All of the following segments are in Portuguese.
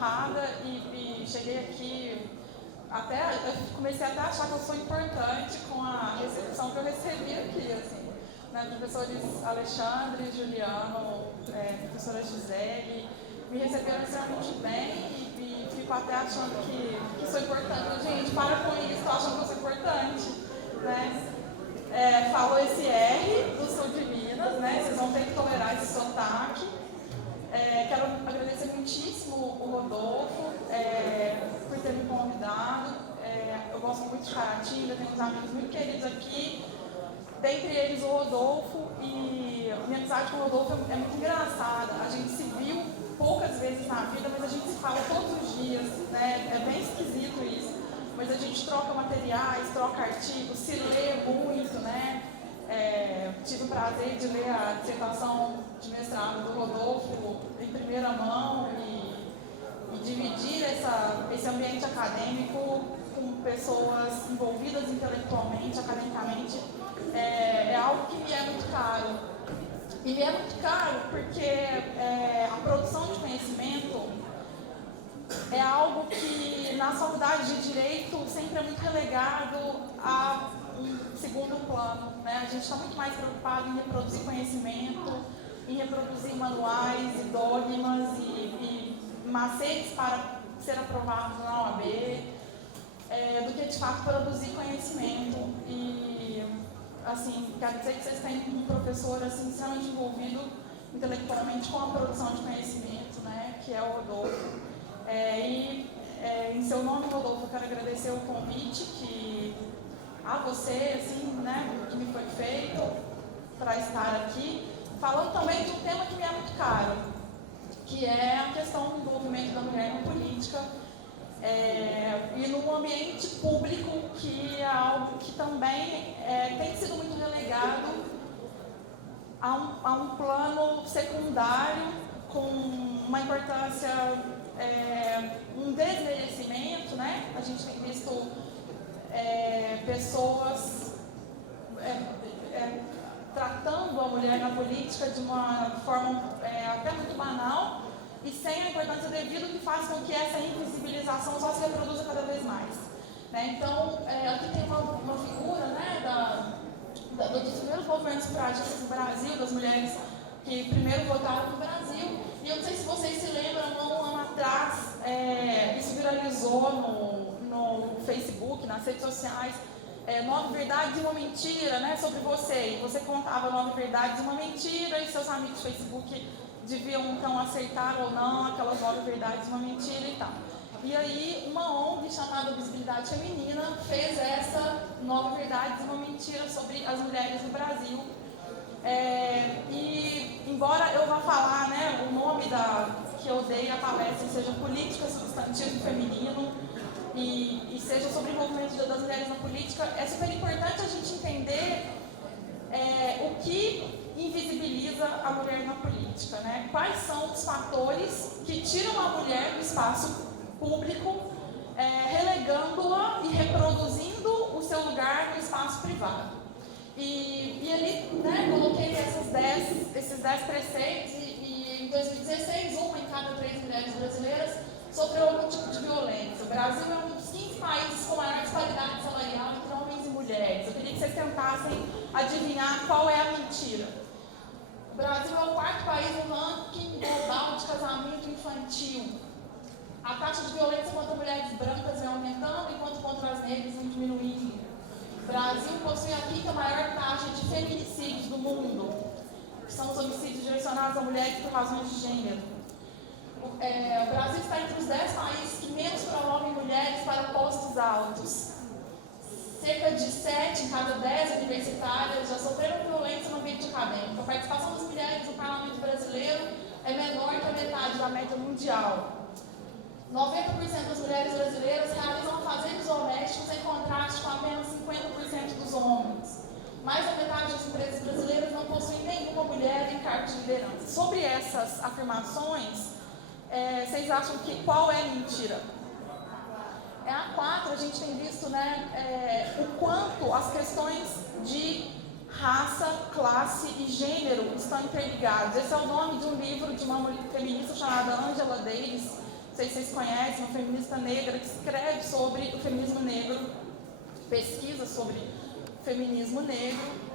honrada e cheguei aqui, eu comecei até a achar que eu sou importante com a recepção que eu recebi aqui, assim, né? Professores Alexandre, Juliano, professora Gisele, me receberam extremamente bem e fico até achando que sou importante. Gente, para com isso, tô achando que eu sou importante, né? Falou esse R do sul de Minas, né? Vocês vão ter que tolerar esse sotaque. Quero agradecer muitíssimo o Rodolfo por ter me convidado. Eu gosto muito de Caratinga, tenho uns amigos muito queridos aqui, dentre eles o Rodolfo, e minha amizade com o Rodolfo é muito engraçada. A gente se viu poucas vezes na vida, mas a gente se fala todos os dias, né? É bem esquisito isso, mas a gente troca materiais, troca artigos, se lê muito, né? Tive o prazer de ler a dissertação de mestrado do Rodolfo em primeira mão e dividir esse ambiente acadêmico com pessoas envolvidas intelectualmente, academicamente, é algo que me é muito caro. E me é muito caro porque a produção de conhecimento é algo que na faculdade de Direito sempre é muito relegado a um segundo plano, né? A gente está muito mais preocupado em reproduzir conhecimento, em reproduzir manuais e dogmas e macetes para ser aprovados na OAB, do que de fato produzir conhecimento. E assim, quero dizer que vocês têm um professor assim, extremamente envolvido intelectualmente com a produção de conhecimento, né? Que é o Rodolfo. Em seu nome, Rodolfo, eu quero agradecer o convite a você, assim, né, que me foi feito para estar aqui, falando também de um tema que me é muito caro, que é a questão do envolvimento da mulher na política e no ambiente público, que é algo que também tem sido muito relegado a um plano secundário, com uma importância, um desmerecimento, né? A gente tem visto pessoas tratando a mulher na política de uma forma até muito banal e sem a importância devida, que faz com que essa invisibilização só se reproduza cada vez mais, né? Então, aqui tem uma figura, né, dos primeiros movimentos sufragistas no Brasil, das mulheres que primeiro votaram no Brasil, e eu não sei se vocês se lembram, há um ano atrás, isso viralizou no Facebook, nas redes sociais, 9 verdades e uma mentira, né, sobre você. E você contava 9 verdades e uma mentira, e seus amigos do Facebook deviam então aceitar ou não aquelas 9 verdades e uma mentira e tal. E aí uma ONG chamada Visibilidade Feminina fez essa 9 verdades e uma mentira sobre as mulheres no Brasil. E embora eu vá falar, né, o nome que eu dei à palestra seja Política Substantivo Feminino e seja sobre o envolvimento das mulheres na política, é super importante a gente entender o que invisibiliza a mulher na política, né? Quais são os fatores que tiram a mulher do espaço público, relegando-a e reproduzindo o seu lugar no espaço privado. E ali, né, coloquei esses 10 preceitos e em 2016, uma em cada 3 mulheres brasileiras sofreu algum tipo de violência. O Brasil é um dos 15 países com maior disparidade salarial entre homens e mulheres. Eu queria que vocês tentassem adivinhar qual é a mentira. O Brasil é o 4º país no ranking global de casamento infantil. A taxa de violência contra mulheres brancas vem aumentando, enquanto contra as negras vem diminuindo. O Brasil possui a 5ª maior taxa de feminicídios do mundo, que são os homicídios direcionados a mulheres por razões de gênero. O Brasil está entre os 10 países que menos promovem mulheres para postos altos. Cerca de 7 em cada 10 universitárias já sofreram violência no ambiente acadêmico. A participação das mulheres no parlamento brasileiro é menor que a metade da média mundial. 90% das mulheres brasileiras realizam afazeres domésticos em contraste com apenas 50% dos homens. Mais da metade das empresas brasileiras não possuem nenhuma mulher em cargos de liderança. Sobre essas afirmações, vocês acham que qual é a mentira? A 4, a gente tem visto, né, o quanto as questões de raça, classe e gênero estão interligadas. Esse é o nome de um livro de uma feminista chamada Angela Davis, não sei se vocês conhecem, uma feminista negra que escreve sobre o feminismo negro, pesquisa sobre o feminismo negro,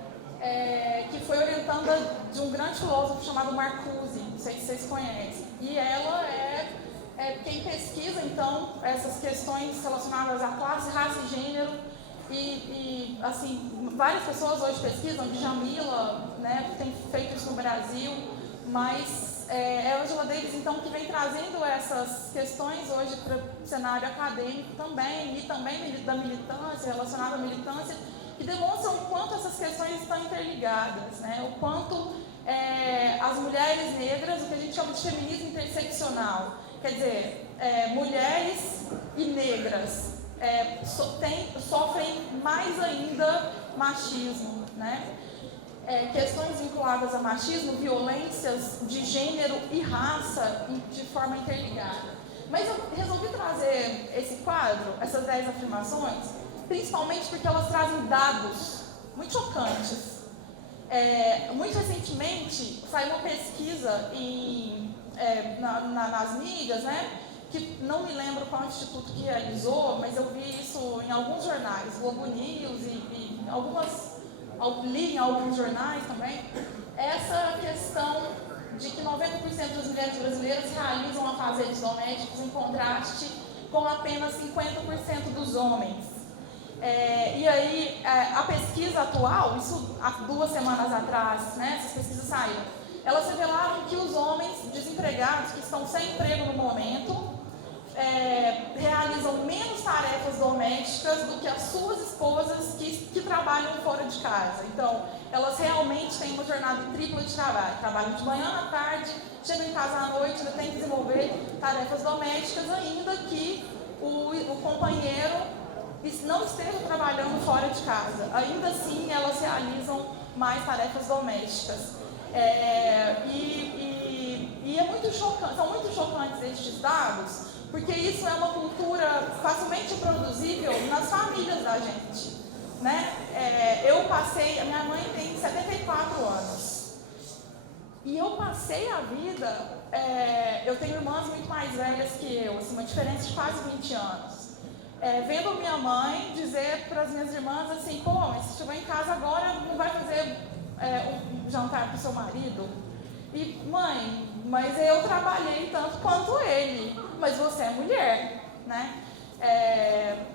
que foi orientada de um grande filósofo chamado Marcuse, não sei se vocês conhecem. E ela é quem pesquisa, então, essas questões relacionadas à classe, raça e gênero. E assim, várias pessoas hoje pesquisam, Djamila, né, tem feito isso no Brasil, mas é a Angela Davis, então, que vem trazendo essas questões hoje para o cenário acadêmico também, e também da militância, relacionada à militância, que demonstram o quanto essas questões estão interligadas, né? O quanto as mulheres negras, o que a gente chama de feminismo interseccional, quer dizer, mulheres e negras sofrem mais ainda machismo, né? Questões vinculadas a machismo, violências de gênero e raça de forma interligada. Mas eu resolvi trazer esse quadro, essas 10 afirmações, principalmente porque elas trazem dados muito chocantes. Muito recentemente saiu uma pesquisa nas mídias, né, que não me lembro qual instituto que realizou, mas eu vi isso em alguns jornais, Globo News e li em alguns jornais também, essa questão de que 90% das mulheres brasileiras realizam afazeres domésticos em contraste com apenas 50% dos homens. E aí, a pesquisa atual, isso há 2 semanas atrás, né, essas pesquisas saíram, elas revelaram que os homens desempregados, que estão sem emprego no momento, realizam menos tarefas domésticas do que as suas esposas que trabalham fora de casa. Então, elas realmente têm uma jornada tripla de trabalho. Trabalham de manhã à tarde, chegam em casa à noite, ainda tem que desenvolver tarefas domésticas, ainda que o companheiro não esteja trabalhando fora de casa. Ainda assim, elas realizam mais tarefas domésticas. E muito chocante, são muito chocantes estes dados, porque isso é uma cultura facilmente reproduzível nas famílias da gente, né? A minha mãe tem 74 anos, e eu passei a vida, eu tenho irmãs muito mais velhas que eu, assim, uma diferença de quase 20 anos. Vendo minha mãe dizer para as minhas irmãs assim, pô, mas se estiver em casa agora, não vai fazer um jantar para o seu marido? E, mãe, mas eu trabalhei tanto quanto ele, mas você é mulher, né?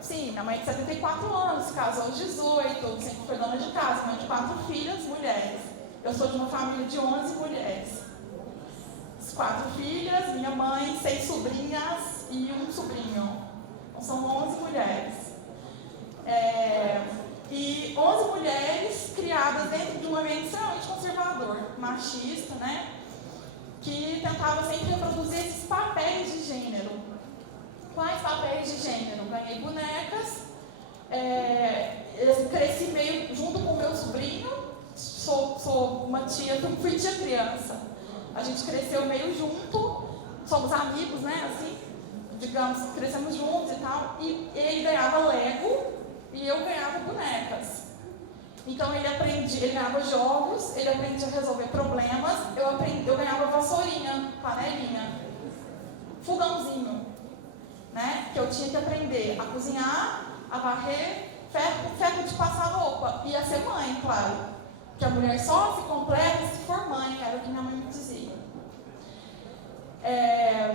Sim, minha mãe tem 74 anos, se casou aos 18, sempre foi dona de casa, mãe de 4 filhas, mulheres. Eu sou de uma família de 11 mulheres. 4 filhas, minha mãe, 6 sobrinhas e um sobrinho. São 11 mulheres. E 11 mulheres criadas dentro de um ambiente extremamente conservador, machista, né? Que tentava sempre reproduzir esses papéis de gênero. Quais papéis de gênero? Ganhei bonecas, eu cresci meio junto com o meu sobrinho, sou uma tia, fui tia criança. A gente cresceu meio junto, somos amigos, né? Assim, digamos, crescemos juntos e tal, e ele ganhava Lego e eu ganhava bonecas. Então ele ganhava jogos, ele aprendia a resolver problemas, eu ganhava vassourinha, panelinha, fogãozinho, né? Que eu tinha que aprender a cozinhar, a varrer, ferro de passar roupa, e a ser mãe, claro, que a mulher só se completa se for mãe, era o que minha mãe me dizia.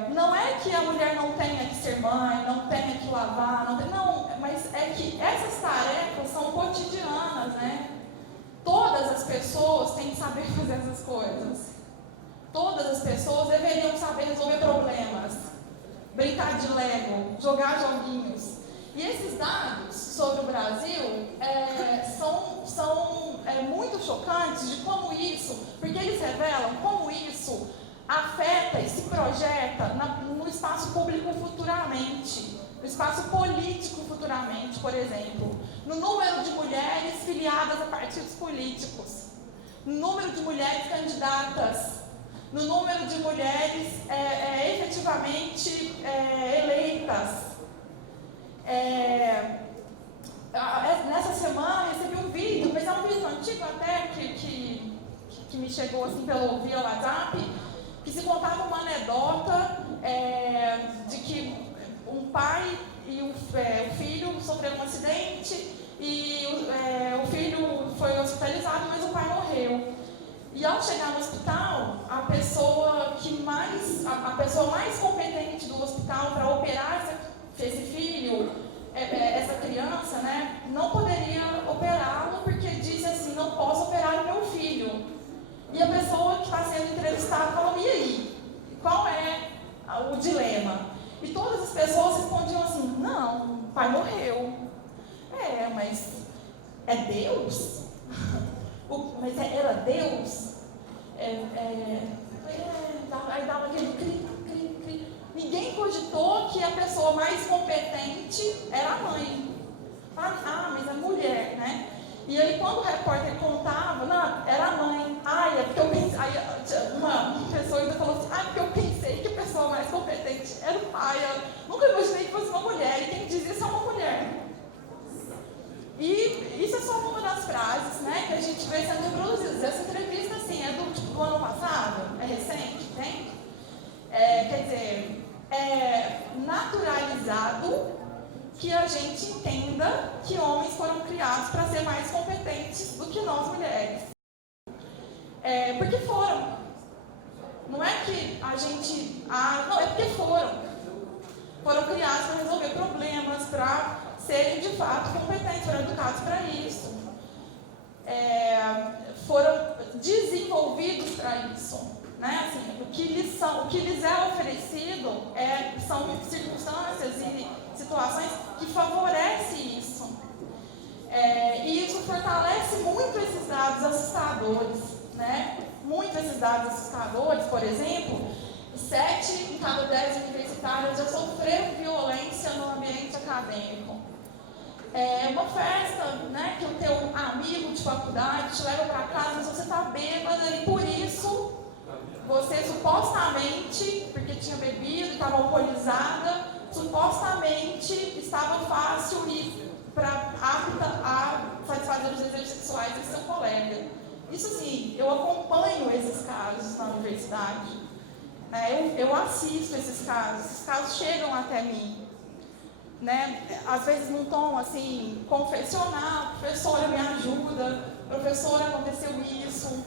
Não é que a mulher não tenha que ser mãe, não tenha que lavar, não, mas é que essas tarefas são cotidianas, né? Todas as pessoas têm que saber fazer essas coisas. Todas as pessoas deveriam saber resolver problemas, brincar de Lego, jogar joguinhos. E esses dados sobre o Brasil são muito chocantes de como isso, porque eles revelam como isso afeta e se projeta no espaço público futuramente, no espaço político futuramente, por exemplo, no número de mulheres filiadas a partidos políticos, no número de mulheres candidatas, no número de mulheres efetivamente eleitas. Nessa semana recebi um vídeo, mas é um vídeo antigo até, que me chegou assim via WhatsApp, que se contava uma anedota de pai e o filho sofreram um acidente e o filho foi hospitalizado, mas o pai morreu. E ao chegar no hospital, a pessoa mais competente do hospital para operar esse filho, essa criança, né, não poderia operá-lo porque disse assim: não posso operar o meu filho. E a pessoa que está sendo entrevistada falou: e aí? Qual é o dilema? E todas as pessoas respondiam assim: não, o pai morreu. Mas é Deus? Mas era Deus? Aí dava aquele cri. Ninguém cogitou que a pessoa mais competente era a mãe. Mas a mulher, né? E aí quando o repórter contava, não, era a mãe. É porque eu pensei. Aí uma pessoa ainda falou assim: porque eu pensei que a pessoa mais competente era o pai. Eu nunca imaginei que fosse uma mulher. E quem diz isso é uma mulher. E isso é só uma das frases, né, que a gente vê sendo reproduzidas. Essa entrevista, assim, é do ano passado, é recente, entende? Quer dizer, é naturalizado que a gente entenda que homens foram criados para ser mais competentes do que nós mulheres. Porque foram. Não é que a gente... não, é porque foram. Foram criados para resolver problemas, para serem de fato competentes, foram educados para isso. Foram desenvolvidos para isso. Né? Assim, o que lhes é oferecido são circunstâncias e situações que favorecem isso. E isso fortalece muito esses dados assustadores. Né? Muito esses dados assustadores, por exemplo, 7 em cada 10 universitários já sofreram violência no ambiente acadêmico. Uma festa, né, que o teu amigo de faculdade te leva para casa, mas você está bêbada e por isso você supostamente, porque tinha bebido e estava alcoolizada, supostamente estava fácil e apta a satisfazer os desejos sexuais de seu colega. Isso sim, eu acompanho esses casos na universidade. Eu assisto esses casos chegam até mim. Né? Às vezes num tom assim, confessional: professora, me ajuda, professora, aconteceu isso.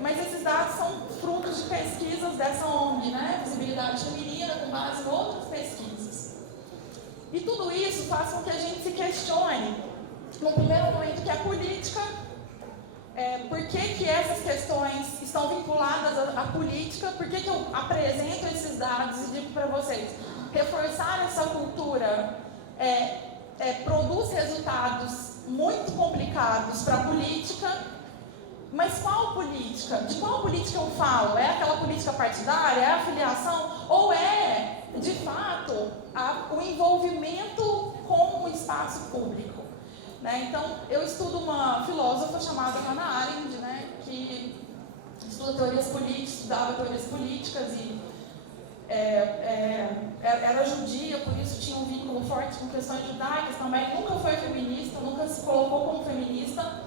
Mas esses dados são frutos de pesquisas dessa ONG, né? Visibilidade Feminina, com base em outras pesquisas. E tudo isso faz com que a gente se questione, no primeiro momento, que é a política. Por que essas questões estão vinculadas à política? Por que eu apresento esses dados e digo para vocês? Reforçar essa cultura produz resultados muito complicados para a política. Mas qual política? De qual política eu falo? É aquela política partidária? É a filiação? Ou é, de fato, o envolvimento com o espaço público? Né? Então, eu estudo uma filósofa chamada Hannah Arendt, né, que estuda teorias políticas, estudava teorias políticas e era judia, por isso tinha um vínculo forte com questões judaicas também. Nunca foi feminista, nunca se colocou como feminista,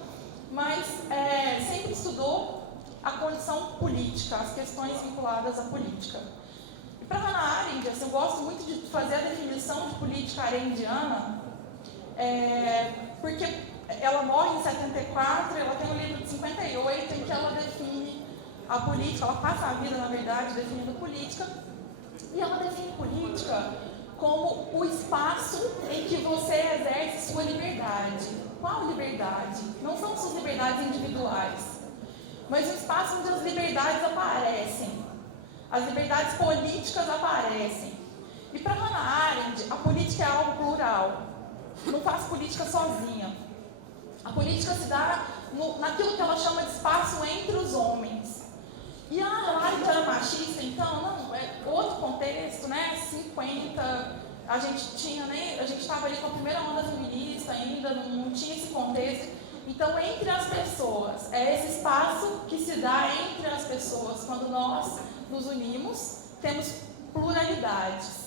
mas sempre estudou a condição política, as questões vinculadas à política. E para Hannah Arendt, assim, eu gosto muito de fazer a definição de política arendtiana, porque ela morre em 74, ela tem um livro de 58 em que ela define a política, ela passa a vida, na verdade, definindo política, e ela define política como o espaço em que você exerce sua liberdade. Qual liberdade? Não são suas liberdades individuais, mas o espaço onde as liberdades aparecem, as liberdades políticas aparecem. E para Hannah Arendt, a política é algo plural. Não faz política sozinha. A política se dá naquilo que ela chama de espaço entre os homens. E a Hannah Arendt era machista, então, não, outro contexto, né? 50, a gente estava ali com a primeira onda feminista ainda, não tinha esse contexto. Então, entre as pessoas, é esse espaço que se dá entre as pessoas. Quando nós nos unimos, temos pluralidades.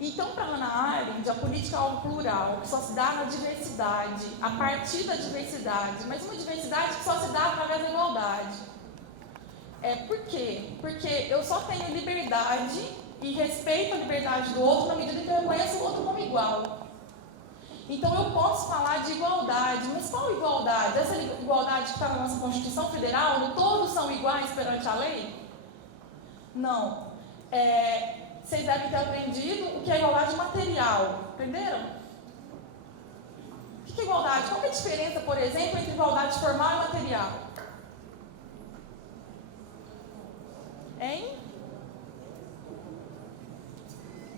Então, para Hannah Arendt, a política é algo plural, que só se dá na diversidade, a partir da diversidade, mas uma diversidade que só se dá através da igualdade. Por quê? Porque eu só tenho liberdade e respeito a liberdade do outro na medida que eu reconheço o outro como igual. Então eu posso falar de igualdade, mas qual igualdade? Essa igualdade que está na nossa Constituição Federal, onde todos são iguais perante a lei? Não. Vocês devem ter aprendido o que é igualdade material, entenderam? O que é igualdade? Qual é a diferença, por exemplo, entre igualdade formal e material? Hein?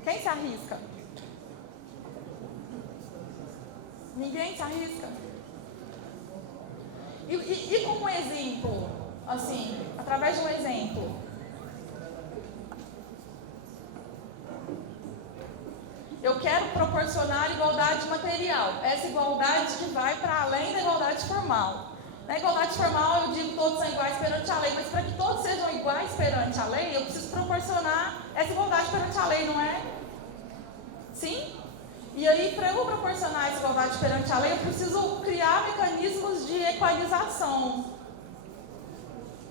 Quem se arrisca? Ninguém se arrisca? E como exemplo, assim, através de um exemplo, eu quero proporcionar igualdade material, essa igualdade que vai para além da igualdade formal. Na igualdade formal eu digo que todos são iguais perante a lei, mas para que todos sejam iguais perante a lei, eu preciso proporcionar essa igualdade perante a lei, não é? Sim? E aí, para eu proporcionar essa igualdade perante a lei, eu preciso criar mecanismos de equalização.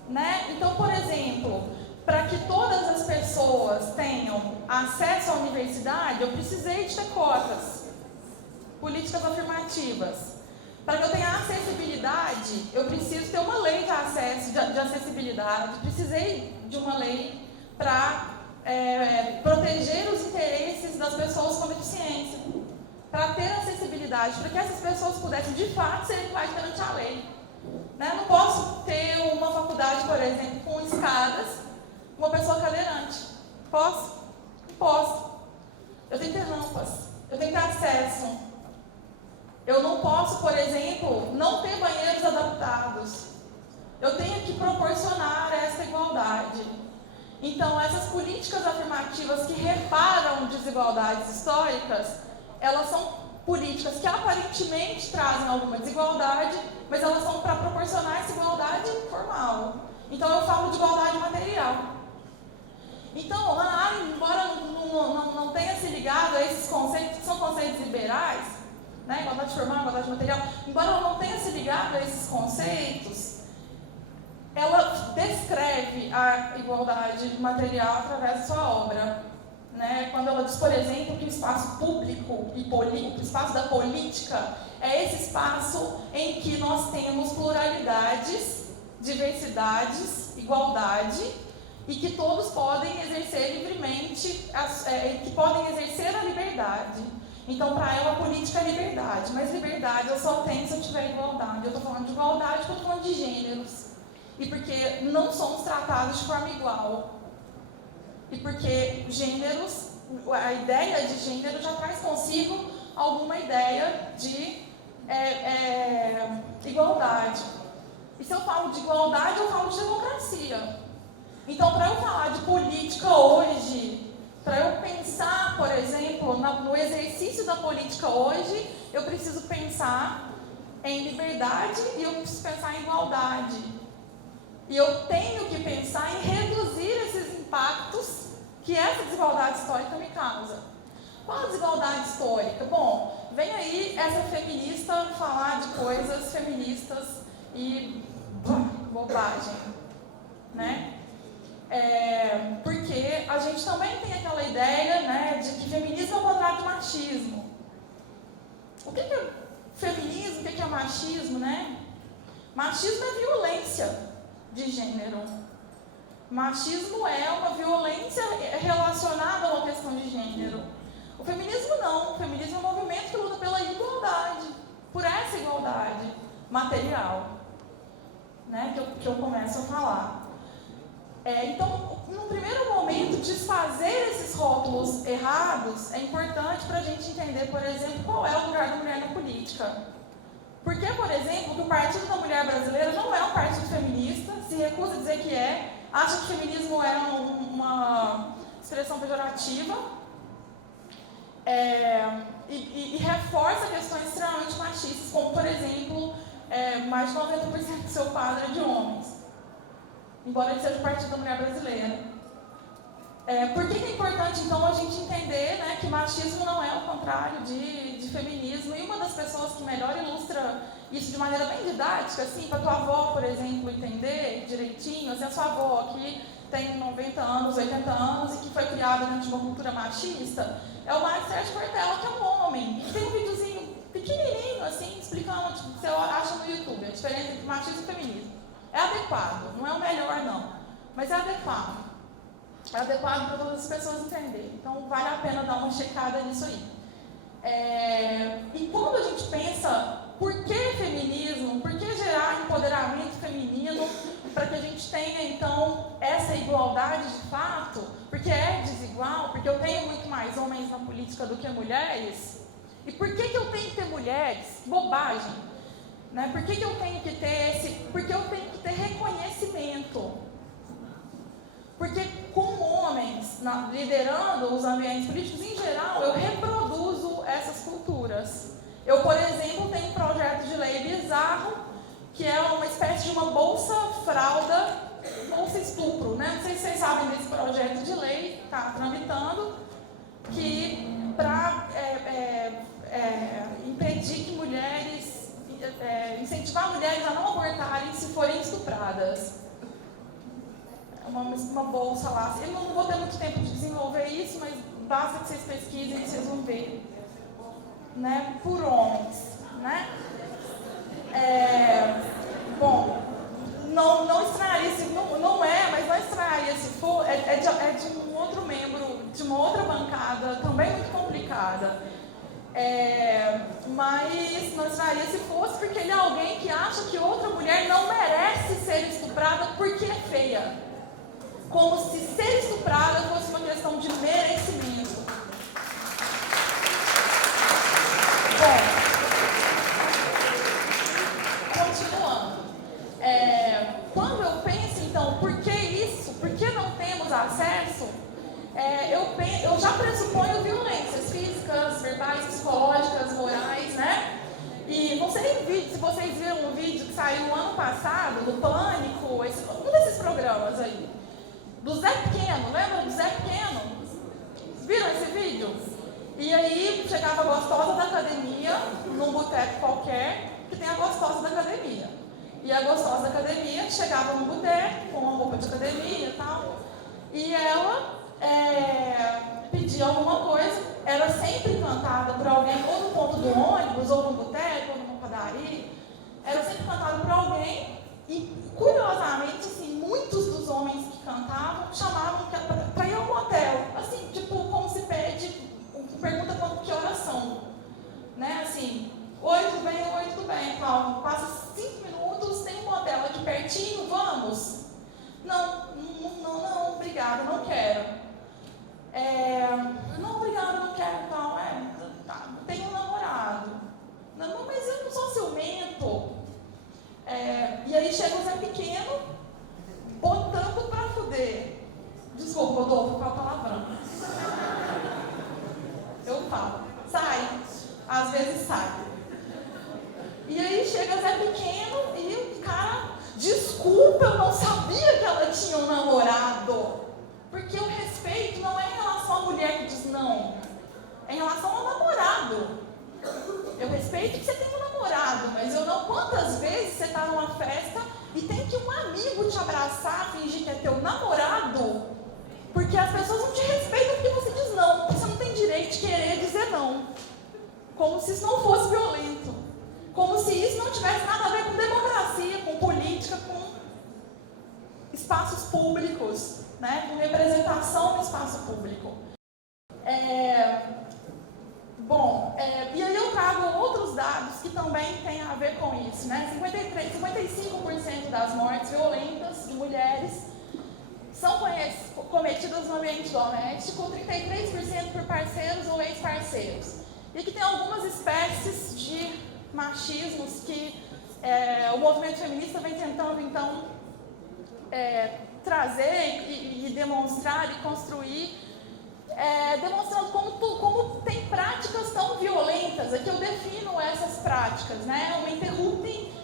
Né? Então, por exemplo, para que todas as pessoas tenham acesso à universidade, eu precisei de ter cotas, políticas afirmativas. Para que eu tenha acessibilidade, eu preciso ter uma lei de acesso, de acessibilidade. Precisei de uma lei para proteger os interesses das pessoas com deficiência. Para ter acessibilidade, para que essas pessoas pudessem, de fato, ser iguais perante a lei. Né? Não posso ter uma faculdade, por exemplo, com escadas, uma pessoa cadeirante. Posso? Não posso. Eu tenho que ter rampas, eu tenho que ter acesso. Eu não posso, por exemplo, não ter banheiros adaptados. Eu tenho que proporcionar essa igualdade. Então, essas políticas afirmativas que reparam desigualdades históricas, elas são políticas que aparentemente trazem alguma desigualdade, mas elas são para proporcionar essa igualdade formal. Então, eu falo de igualdade material. Então, embora não tenha se ligado a esses conceitos, que são conceitos liberais, né, igualdade formal, igualdade material, embora ela não tenha se ligado a esses conceitos, ela descreve a igualdade material através da sua obra. Né? Quando ela diz, por exemplo, que o espaço público e o espaço da política é esse espaço em que nós temos pluralidades, diversidades, igualdade, e que todos podem exercer livremente, que podem exercer a liberdade. Então, para ela, a política é liberdade, mas liberdade eu só tenho se eu tiver igualdade. Eu estou falando de igualdade porque eu estou falando de gêneros. E porque não somos tratados de forma igual. E porque gêneros, a ideia de gênero já traz consigo alguma ideia de igualdade. E se eu falo de igualdade, eu falo de democracia. Então, para eu falar de política hoje, para eu pensar, por exemplo, no exercício da política hoje, eu preciso pensar em liberdade e eu preciso pensar em igualdade. E eu tenho que pensar em reduzir esses impactos que essa desigualdade histórica me causa. Qual a desigualdade histórica? Bom, vem aí essa feminista falar de coisas feministas e bobagem, né? Porque a gente também tem aquela ideia, né, de que feminismo é o contrário de machismo. O que é feminismo? O que é machismo, né? Machismo é violência de gênero. Machismo é uma violência relacionada a uma questão de gênero. O feminismo não. O feminismo é um movimento que luta pela igualdade, por essa igualdade material, né, que eu começo a falar. Então, no primeiro momento, desfazer esses rótulos errados é importante para a gente entender, por exemplo, qual é o lugar da mulher na política. Porque, por exemplo, que o Partido da Mulher Brasileira não é um partido feminista, se recusa a dizer que acha que feminismo é uma expressão pejorativa, e reforça questões extremamente machistas, como, por exemplo, mais de 90% do seu quadro é de homens, embora ele seja o Partido da Mulher Brasileira. Por que é importante, então, a gente entender, né, que machismo não é o contrário de feminismo? E uma das pessoas que melhor ilustra isso de maneira bem didática, assim, para tua avó, por exemplo, entender direitinho, assim, a sua avó que tem 90 anos, 80 anos e que foi criada dentro de uma cultura machista, é o Mário Sérgio Cortella, que é um homem, e tem um videozinho pequenininho, assim, explicando, tipo, você acha no YouTube, a diferença entre machismo e feminismo. É adequado, não é o melhor, não, mas é adequado. É adequado para todas as pessoas entenderem. Então, vale a pena dar uma checada nisso aí. E quando a gente pensa por que feminismo, por que gerar empoderamento feminino, para que a gente tenha, então, essa igualdade de fato, porque é desigual, porque eu tenho muito mais homens na política do que mulheres, e por que eu tenho que ter mulheres? Bobagem. Né? Por que eu tenho que ter porque eu tenho que ter reconhecimento. Porque com homens liderando os ambientes políticos, em geral, eu reproduzo essas culturas. Eu, por exemplo, tenho um projeto de lei bizarro, que é uma espécie de uma bolsa fralda, bolsa estupro, né? Não sei se vocês sabem desse projeto de lei, está tramitando, que para impedir que mulheres, incentivar mulheres a não abortarem se forem estupradas. Uma bolsa lá. Eu não vou ter muito tempo de desenvolver isso, mas basta que vocês pesquisem e vocês vão ver. Né? Por homens. Né? Bom, não estranharia se... Não é, mas não estranharia se for... É de um outro membro, de uma outra bancada, também muito complicada. Mas não estranharia se fosse porque ele é alguém que acha que outra mulher não merece ser estuprada porque é feia. Como se ser estuprada fosse uma questão de merecimento. Bom, continuando. Quando eu penso, então, por que isso? Por que não temos acesso? Eu já pressuponho violências físicas, verbais, psicológicas, morais, né? E não sei se vocês viram um vídeo que saiu no ano passado, do Pânico, um desses programas aí. Do Zé Pequeno, lembra do Zé Pequeno? Viram esse vídeo? E aí chegava a gostosa da academia, num boteco qualquer, que tem a gostosa da academia. E a gostosa da academia chegava num boteco, com uma roupa de academia e tal, e ela pedia alguma coisa, era sempre cantada por alguém, ou no ponto do ônibus, ou no boteco, ou numa padaria, era sempre cantada por alguém. E, curiosamente, assim, muitos dos homens que cantavam chamavam para ir ao motel. Assim, tipo, como se pergunta que horas são. Né? Assim, oi, tudo bem, tal. Passa 5 minutos, tem um motel aqui pertinho, vamos? Não, obrigada, não quero. Não, obrigada, não quero, tal. Tenho um namorado. Não, mas eu não sou ciumento. E aí chega o Zé Pequeno, botando pra fuder. Desculpa, Rodolfo, qual palavrão? Eu falo, sai. Às vezes sai. E aí chega o Zé Pequeno e o cara, desculpa, eu não sabia que ela tinha um namorado. Porque o respeito não é em relação à mulher que diz não, é em relação ao namorado. Eu respeito que você tem um namorado, mas eu não. Quantas vezes você está numa festa e tem que um amigo te abraçar, fingir que é teu namorado, porque as pessoas não te respeitam porque você diz não. Você não tem direito de querer dizer não. Como se isso não fosse violento. Como se isso não tivesse nada a ver com democracia, com política, com espaços públicos, né? Com representação no espaço público. E aí eu trago outros dados que também têm a ver com isso, né? 55% das mortes violentas de mulheres são cometidas no ambiente doméstico, 33% por parceiros ou ex-parceiros. E aqui tem algumas espécies de machismos que o movimento feminista vem tentando, então, trazer e demonstrar e construir, demonstrando como tem práticas tão violentas. Aqui eu defino essas práticas, né? Uma interrupting,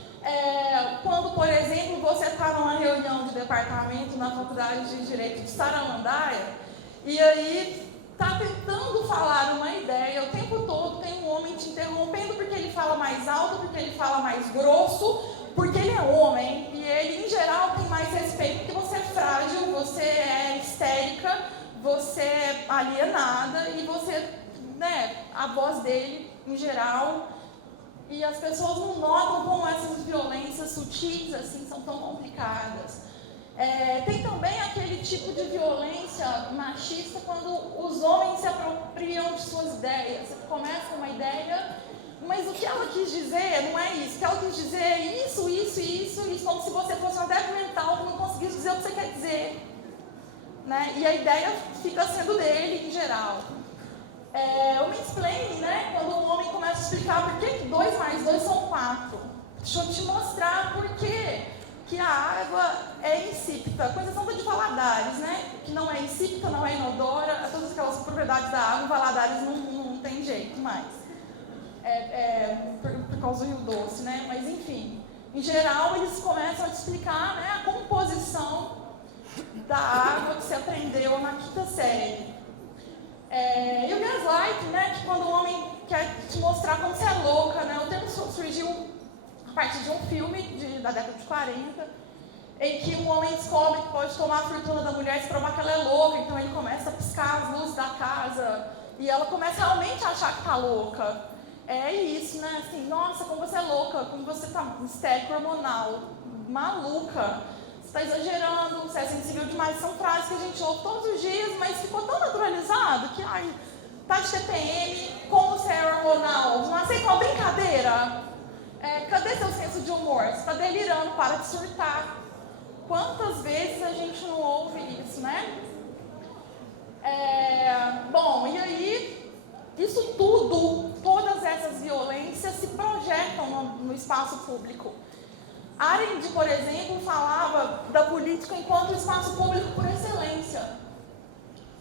quando, por exemplo, você está numa reunião de departamento na Faculdade de Direito de Saramandaia E aí está tentando falar uma ideia, o tempo todo tem um homem te interrompendo porque ele fala mais alto, porque ele fala mais grosso, porque ele é homem e ele, em geral, tem mais respeito porque você é frágil, você é histérica, você é alienada e você, né, a voz dele, em geral, e as pessoas não notam como essas violências sutis, assim, são tão complicadas. Tem também aquele tipo de violência machista quando os homens se apropriam de suas ideias. Você começa com uma ideia, mas o que ela quis dizer não é isso. O que ela quis dizer é isso, como se você fosse uma débil mental que não conseguisse dizer o que você quer dizer. Né? E a ideia fica sendo dele em geral. O mansplaining, né? Quando um homem começa a explicar por que 2 mais 2 são 4. Deixa eu te mostrar por quê. Que a água é insípida, com exceção de Valadares, né? Que não é insípida, não é inodora, todas aquelas propriedades da água, Valadares não tem jeito mais. Por causa do Rio Doce, né? Mas enfim, em geral eles começam a te explicar, né, a composição da água que você aprendeu na 5ª série. E o gaslight, né? Que quando o homem quer te mostrar como você é louca, né? O termo surgiu a partir de um filme da década de 40, em que um homem descobre que pode tomar a fortuna da mulher e se provar que ela é louca, então ele começa a piscar as luzes da casa, e ela começa realmente a achar que está louca. É isso, né? Assim, nossa, como você é louca, como você está histérica, hormonal, maluca, você está exagerando, você é sensível demais. São frases que a gente ouve todos os dias, mas ficou tão naturalizado que, tá de TPM, como você é hormonal, não aceita uma brincadeira? Cadê seu senso de humor? Você está delirando, para de surtar. Quantas vezes a gente não ouve isso, né? Bom, e aí, isso tudo, todas essas violências se projetam no espaço público. Arendt, por exemplo, falava da política enquanto espaço público por excelência.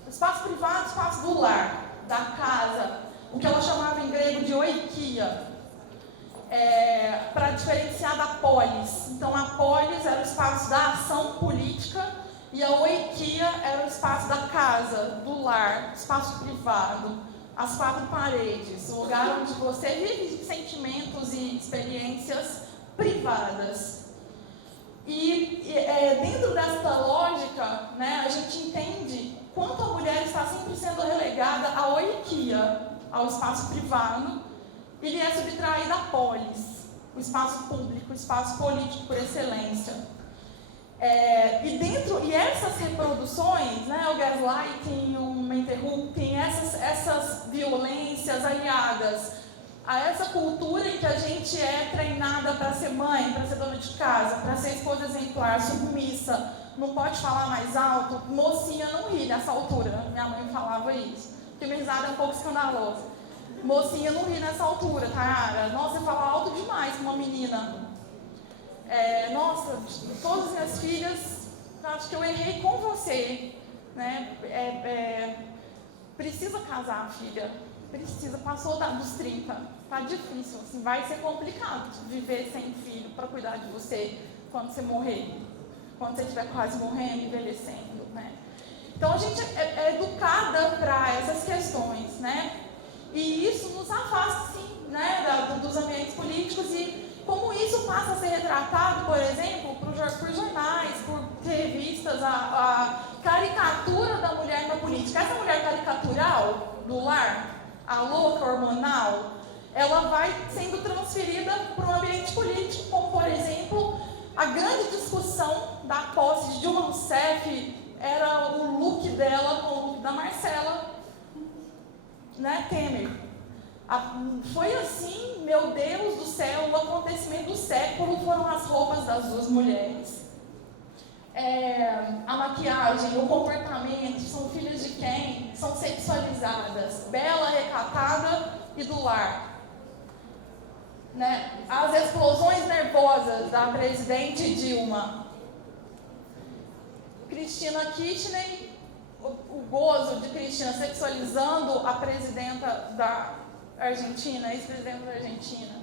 O espaço privado, o espaço do lar, da casa, o que ela chamava em grego de oikia. Para diferenciar da polis. Então, a polis era o espaço da ação política e a oikia era o espaço da casa, do lar, espaço privado, as 4 paredes, o lugar onde você vive sentimentos e experiências privadas. E dentro dessa lógica, né, a gente entende quanto a mulher está sempre sendo relegada à oikia, ao espaço privado, e lhe é subtraída a polis, o espaço público, o espaço político por excelência. E essas reproduções, né, o gaslighting, o interrupting, essas violências aliadas a essa cultura em que a gente é treinada para ser mãe, para ser dona de casa, para ser esposa exemplar, submissa, não pode falar mais alto, mocinha não ri nessa altura, minha mãe falava isso, porque minha risada é um pouco escandalosa. Mocinha não ri nessa altura, Tayara. Nossa, você fala alto demais com uma menina. Nossa, todas as minhas filhas, acho que eu errei com você. Né? Precisa casar, filha. Precisa, passou dos 30. Tá difícil, assim, vai ser complicado viver sem filho para cuidar de você quando você morrer. Quando você estiver quase morrendo, envelhecendo. Né? Então a gente é educada para essas questões, né? E isso nos afasta, sim, né, dos ambientes políticos e como isso passa a ser retratado, por exemplo, por jornais, por revistas, a caricatura da mulher na política. Essa mulher caricatural do lar, a louca hormonal, ela vai sendo transferida para um ambiente político, como, por exemplo, a grande discussão da posse de Dilma Rousseff era o look dela com o look da Marcela, né, Temer. Foi assim, meu Deus do céu, o acontecimento do século foram as roupas das 2 mulheres. A maquiagem, o comportamento, são filhas de quem? São sexualizadas, bela, recatada e do lar. Né? As explosões nervosas da presidente Dilma. Cristina Kirchner, o gozo de Cristina sexualizando a presidenta da Argentina, ex-presidenta da Argentina.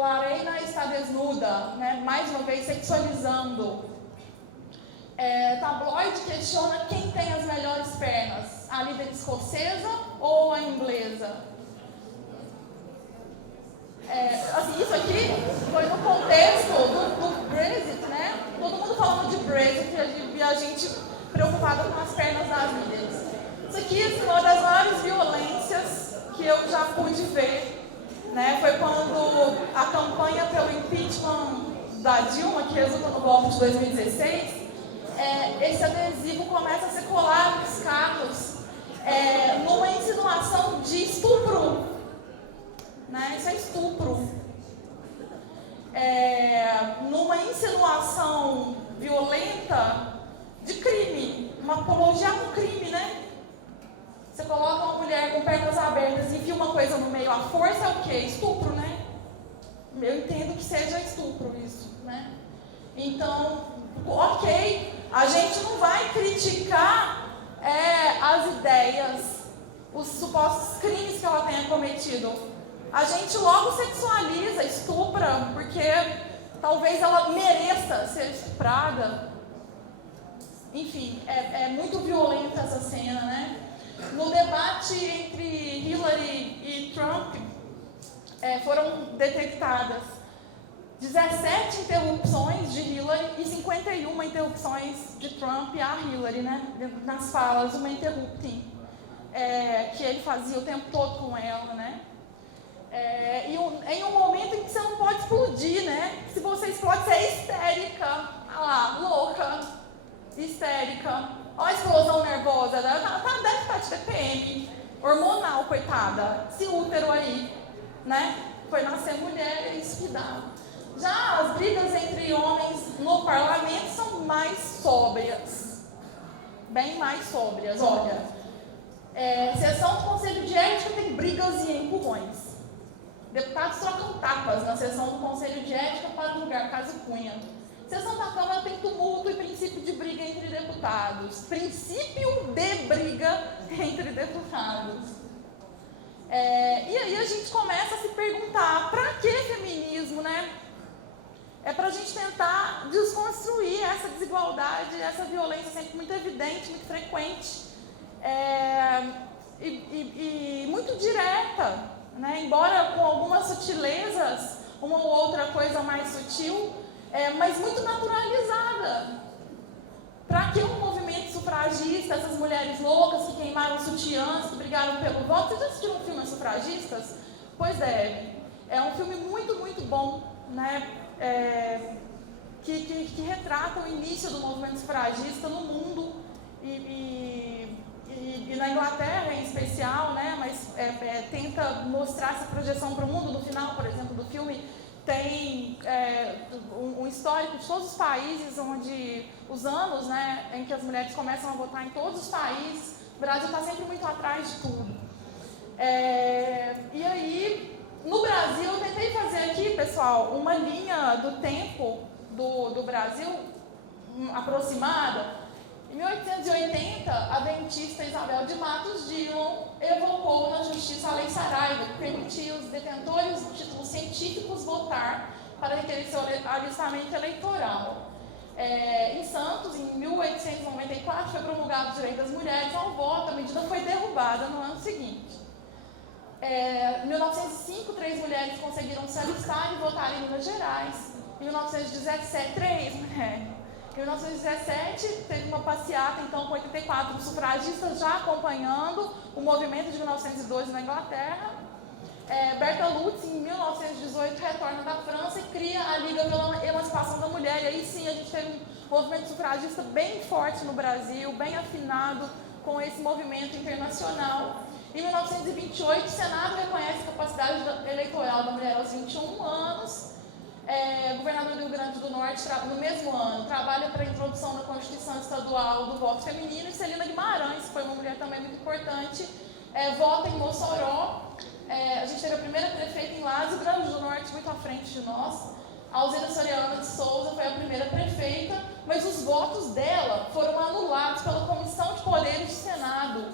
Larena está desnuda, né? Mais uma vez sexualizando. Tabloide questiona quem tem as melhores pernas, a líder escocesa ou a inglesa. Assim, isso aqui foi no contexto do Brexit, né? Todo mundo falando de Brexit e a gente preocupada com as pernas das líderes. Isso aqui é uma das maiores violências que eu já pude ver, né? Foi quando a campanha pelo impeachment da Dilma, que resulta no golpe de 2016, esse adesivo começa a ser colado nos carros numa insinuação de estupro, né? Isso é estupro. Numa insinuação violenta de crime, uma apologia a um crime, né? Você coloca uma mulher com pernas abertas e enfia uma coisa no meio, a força é o quê? Estupro, né? Eu entendo que seja estupro isso, né? Então, ok, a gente não vai criticar as ideias, os supostos crimes que ela tenha cometido. A gente logo sexualiza, estupra, porque talvez ela mereça ser estuprada. Enfim, é muito violenta essa cena, né? No debate entre Hillary e Trump, foram detectadas 17 interrupções de Hillary e 51 interrupções de Trump a Hillary, né? Nas falas, uma interrupting, que ele fazia o tempo todo com ela, né? Em um momento em que você não pode explodir, né? Se você explode, você é histérica, louca, histérica. Olha a explosão nervosa, deve estar de TPM, hormonal, coitada, esse útero aí, né? Foi nascer mulher e isso que dá. Já as brigas entre homens no parlamento são mais sóbrias, bem mais sóbrias. Olha, sessão do Conselho de Ética tem brigas e empurrões. Deputados trocam tapas na sessão do Conselho de Ética para julgar caso Cunha. Sessão da Câmara tem tumulto e princípio de briga entre deputados. Princípio de briga entre deputados. E aí a gente começa a se perguntar, para que feminismo, né? É para a gente tentar desconstruir essa desigualdade, essa violência sempre muito evidente, muito frequente, e muito direta, né? Embora com algumas sutilezas, uma ou outra coisa mais sutil, mas muito naturalizada. Para que um movimento sufragista, essas mulheres loucas que queimaram sutiãs, que brigaram pelo voto? Vocês já assistiram um filme Sufragistas? Pois é um filme muito, muito bom, né? Que retrata o início do movimento sufragista no mundo e na Inglaterra em especial, né? Mas tenta mostrar essa projeção para o mundo. No final, por exemplo, do filme, tem um histórico de todos os países, onde os anos, né, em que as mulheres começam a votar em todos os países. O Brasil está sempre muito atrás de tudo. E aí, no Brasil, eu tentei fazer aqui, pessoal, uma linha do tempo do Brasil aproximada. Em 1880, a dentista Isabel de Matos Dillon evocou na justiça a Lei Saraiva, que permitia os detentores de títulos científicos votar para requerer seu alistamento eleitoral. Em Santos, em 1894, foi promulgado o direito das mulheres ao voto. A medida foi derrubada no ano seguinte. Em 1905, 3 mulheres conseguiram se alistar e votar em Minas Gerais. Em 1917, 3 mulheres. Em 1917, teve uma passeata, então, com 84 sufragistas já acompanhando o movimento de 1912 na Inglaterra. Berta Lutz, em 1918, retorna da França e cria a Liga pela Emancipação da Mulher. E aí sim, a gente teve um movimento sufragista bem forte no Brasil, bem afinado com esse movimento internacional. Em 1928, o Senado reconhece a capacidade eleitoral da mulher aos 21 anos. O governador do Rio Grande do Norte, no mesmo ano, trabalha para a introdução da Constituição Estadual do voto feminino. E Celina Guimarães, que foi uma mulher também muito importante, vota em Mossoró. A gente teve a primeira prefeita em Lages, Rio Grande do Norte, muito à frente de nós. A Alzira Soriano de Souza foi a primeira prefeita, mas os votos dela foram anulados pela Comissão de Poderes do Senado.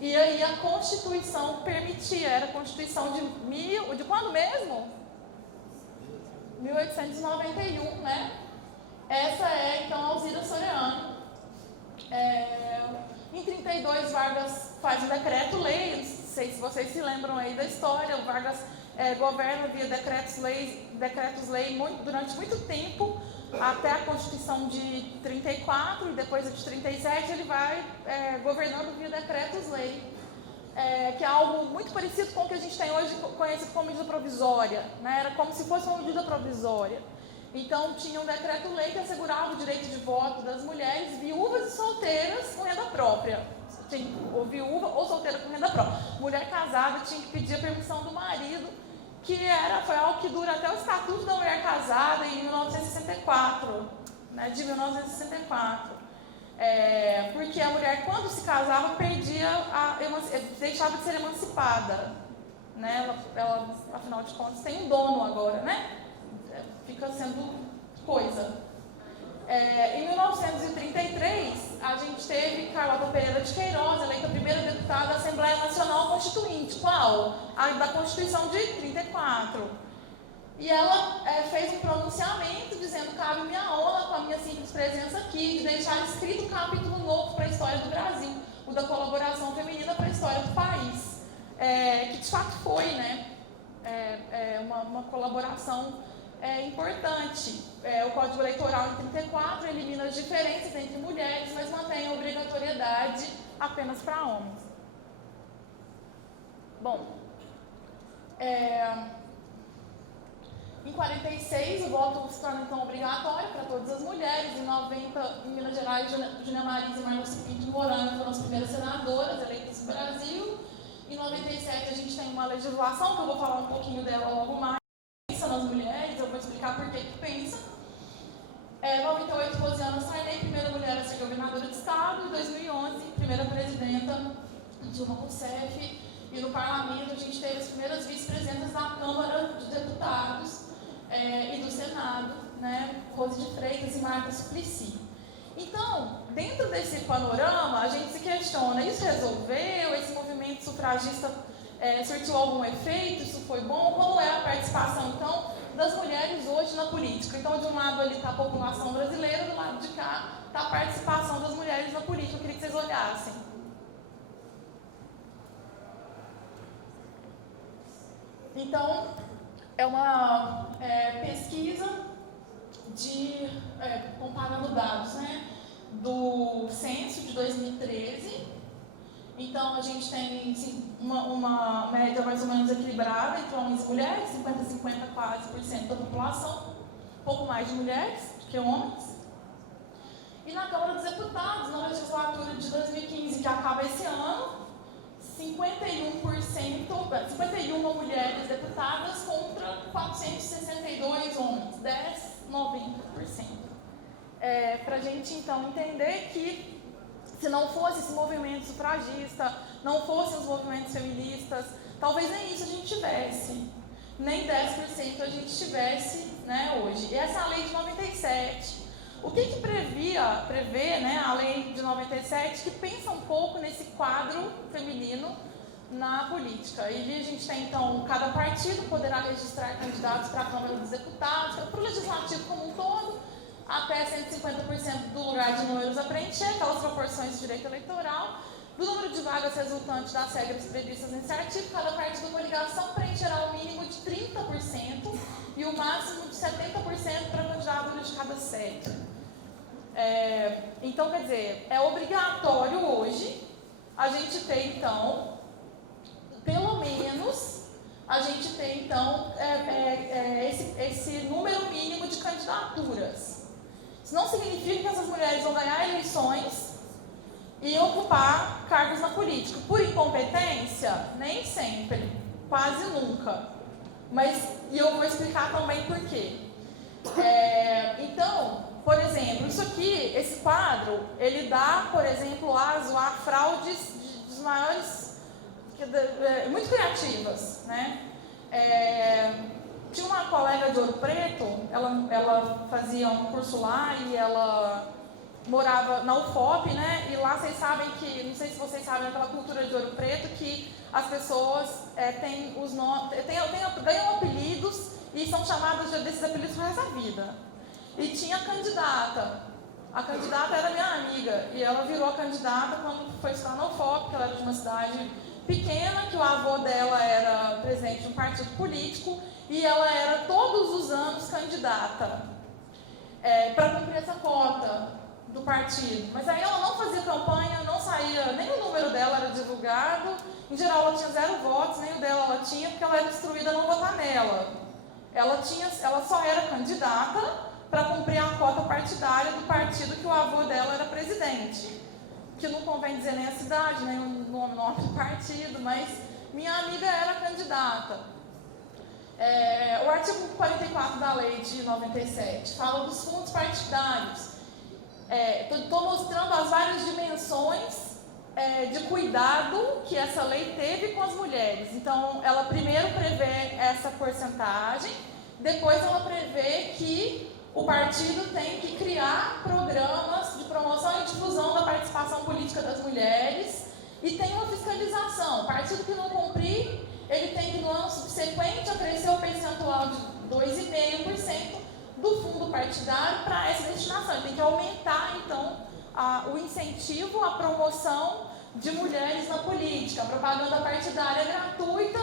E aí a Constituição permitia, era a Constituição de quando mesmo? 1891, né? Essa então, a Alzira Soriano. Em 32, Vargas faz um decreto-lei, não sei se vocês se lembram aí da história, o Vargas governa via decretos-lei durante muito tempo, até a Constituição de 34, e depois a de 37 ele vai governando via decretos-lei, que é algo muito parecido com o que a gente tem hoje conhecido como medida provisória, né? Era como se fosse uma medida provisória. Então, tinha um decreto-lei que assegurava o direito de voto das mulheres viúvas e solteiras com renda própria. Ou viúva ou solteira com renda própria. Mulher casada tinha que pedir a permissão do marido, que foi algo que dura até o Estatuto da Mulher Casada em 1964, né, de 1964. Porque a mulher, quando se casava, deixava de ser emancipada. Né? Ela, afinal de contas, tem um dono agora, né? Fica sendo coisa. Em 1933, a gente teve Carlota Pereira de Queiroz, eleita primeira deputada da Assembleia Nacional Constituinte. Qual? A da Constituição de 34. E ela fez um pronunciamento dizendo: cabe-me a honra, com a minha simples presença aqui, de deixar escrito um capítulo novo para a história do Brasil, o da colaboração feminina para a história do país. Que de fato foi, né? Uma colaboração importante. O Código Eleitoral em 34 elimina as diferenças entre mulheres, mas mantém a obrigatoriedade apenas para homens. Bom, em 46 o voto se torna então obrigatório para todas as mulheres. Em 90, em Minas Gerais, Júnia Marisa e Marluce Pinto Morano foram as primeiras senadoras eleitas no Brasil. Em 97 a gente tem uma legislação, que eu vou falar um pouquinho dela logo mais, nas mulheres, eu vou explicar por que pensa. 98, Rosiana Sarney, primeira mulher a ser governadora de estado. Em 2011, primeira presidenta Dilma Rousseff. E no parlamento a gente teve as primeiras vice-presidentas da Câmara de Deputados e do Senado, né? Rose de Freitas e Marta Suplicy. Então, dentro desse panorama, a gente se questiona: isso resolveu? Esse movimento sufragista surtiu algum efeito? Isso foi bom? Como é a participação, então, das mulheres hoje na política? Então, de um lado ali está a população brasileira, do lado de cá está a participação das mulheres na política. Eu queria que vocês olhassem. Então, é uma pesquisa comparando dados, né, do censo de 2013. Então, a gente tem uma média mais ou menos equilibrada entre homens e mulheres, 50% quase da população, um pouco mais de mulheres do que homens. E na Câmara dos Deputados, na legislatura de 2015, que acaba esse ano, 51 mulheres deputadas contra 462 homens, 90%. Para a gente, então, entender que, se não fosse esse movimento sufragista, não fossem os movimentos feministas, talvez nem isso a gente tivesse, nem 10% a gente tivesse, né, hoje. E essa é a lei de 97. O que prevê, né, a lei de 97, que pensa um pouco nesse quadro feminino na política? E a gente tem, então, cada partido poderá registrar candidatos para a Câmara dos Deputados, para o Legislativo como um todo, até 150% do lugar de números a preencher, aquelas proporções de direito eleitoral. Do número de vagas resultantes das regras previstas nesse artigo, cada partido ou coligação preencherá o mínimo de 30% e o máximo de 70% para candidato de cada sede. Então, quer dizer, é obrigatório hoje a gente ter, então, pelo menos, a gente ter, então, esse número mínimo de candidaturas. Isso não significa que essas mulheres vão ganhar eleições e ocupar cargos na política. Por incompetência, nem sempre, quase nunca. E eu vou explicar também por quê. Então, por exemplo, isso aqui, esse quadro, ele dá, por exemplo, aso a fraudes dos maiores, muito criativas, né? Tinha uma colega de Ouro Preto, ela fazia um curso lá e ela morava na UFOP, né? E lá vocês sabem que, não sei se vocês sabem, aquela cultura de Ouro Preto, que as pessoas ganham apelidos e são chamadas desses apelidos pro resto da vida. E tinha candidata A candidata era minha amiga, e ela virou candidata quando foi estudar no UFOP, porque ela era de uma cidade pequena, que o avô dela era presidente de um partido político, e ela era todos os anos candidata para cumprir essa cota do partido. Mas aí ela não fazia campanha, não saía, nem o número dela era divulgado, em geral ela tinha 0 votos, nem o dela ela tinha, porque ela era instruída a não votar nela. Ela só era candidata para cumprir a cota partidária do partido que o avô dela era presidente. Que não convém dizer nem a cidade, nem o nome do partido, mas minha amiga era candidata. O artigo 44 da lei de 97 fala dos fundos partidários. Estou mostrando as várias dimensões de cuidado que essa lei teve com as mulheres. Então, ela primeiro prevê essa porcentagem, depois ela prevê que o partido tem que criar programas de promoção e difusão da participação política das mulheres e tem uma fiscalização. O partido que não cumprir, ele tem que no ano subsequente acrescer o percentual de 2,5% do fundo partidário para essa destinação. Ele tem que aumentar, então, o incentivo à promoção de mulheres na política. A propaganda partidária gratuita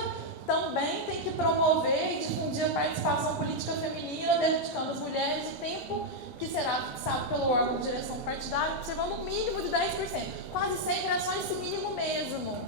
também tem que promover e difundir a participação política feminina, dedicando às mulheres o tempo que será fixado pelo órgão de direção partidária, observando um mínimo de 10%. Quase sempre é só esse mínimo mesmo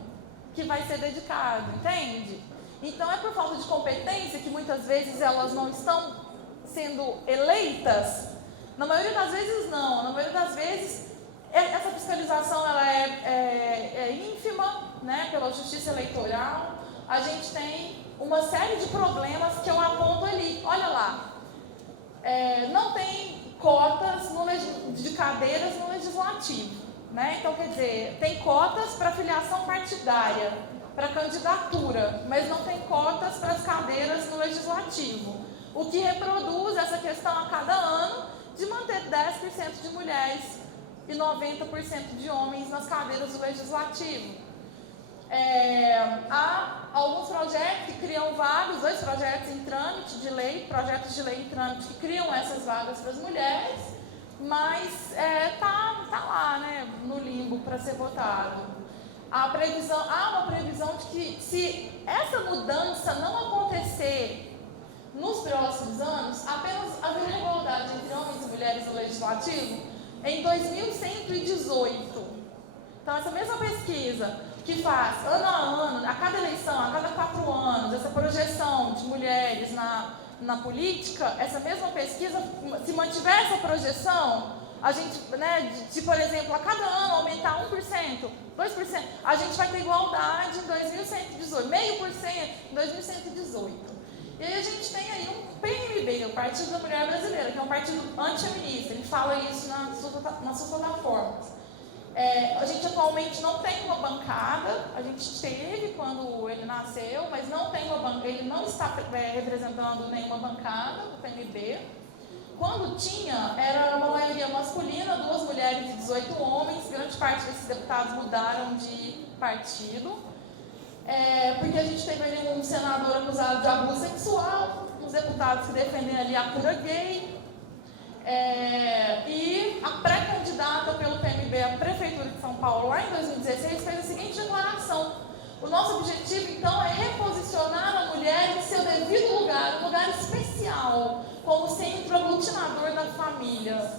que vai ser dedicado, entende? Então é por falta de competência que muitas vezes elas não estão sendo eleitas. Na maioria das vezes não, na maioria das vezes essa fiscalização ela é ínfima, né, pela justiça eleitoral. A gente tem uma série de problemas que eu aponto ali. Olha lá, não tem cotas de cadeiras no legislativo, né? Então, quer dizer, tem cotas para filiação partidária, para candidatura, mas não tem cotas para as cadeiras no legislativo. O que reproduz essa questão a cada ano de manter 10% de mulheres e 90% de homens nas cadeiras do legislativo. Há alguns projetos que criam vagas, 2 projetos em trâmite de lei, projetos de lei em trâmite que criam essas vagas para as mulheres, mas tá lá, né, no limbo para ser votado. Há uma previsão de que se essa mudança não acontecer nos próximos anos, apenas haverá igualdade entre homens e mulheres no legislativo em 2118. Então, essa mesma pesquisa que faz ano a ano, a cada eleição, a cada 4 anos, essa projeção de mulheres na política, essa mesma pesquisa, se mantiver essa projeção, a gente, né, por exemplo, a cada ano aumentar 1%, 2%, a gente vai ter igualdade em 2118, 0,5% em 2118. E aí a gente tem aí um PMB, o Partido da Mulher Brasileira, que é um partido antifeminista, ele fala isso nas suas plataformas. A gente atualmente não tem uma bancada, a gente teve quando ele nasceu, mas não tem uma bancada, ele não está representando nenhuma bancada do PMB. Quando tinha, era uma maioria masculina, 2 mulheres e 18 homens, grande parte desses deputados mudaram de partido, porque a gente teve ali um senador acusado de abuso sexual, uns deputados que defendem ali a cura gay, e a pré-candidata pelo PMB à Prefeitura de São Paulo, lá em 2016, fez a seguinte declaração: o nosso objetivo, então, é reposicionar a mulher em seu devido lugar, um lugar especial, como centro aglutinador da família.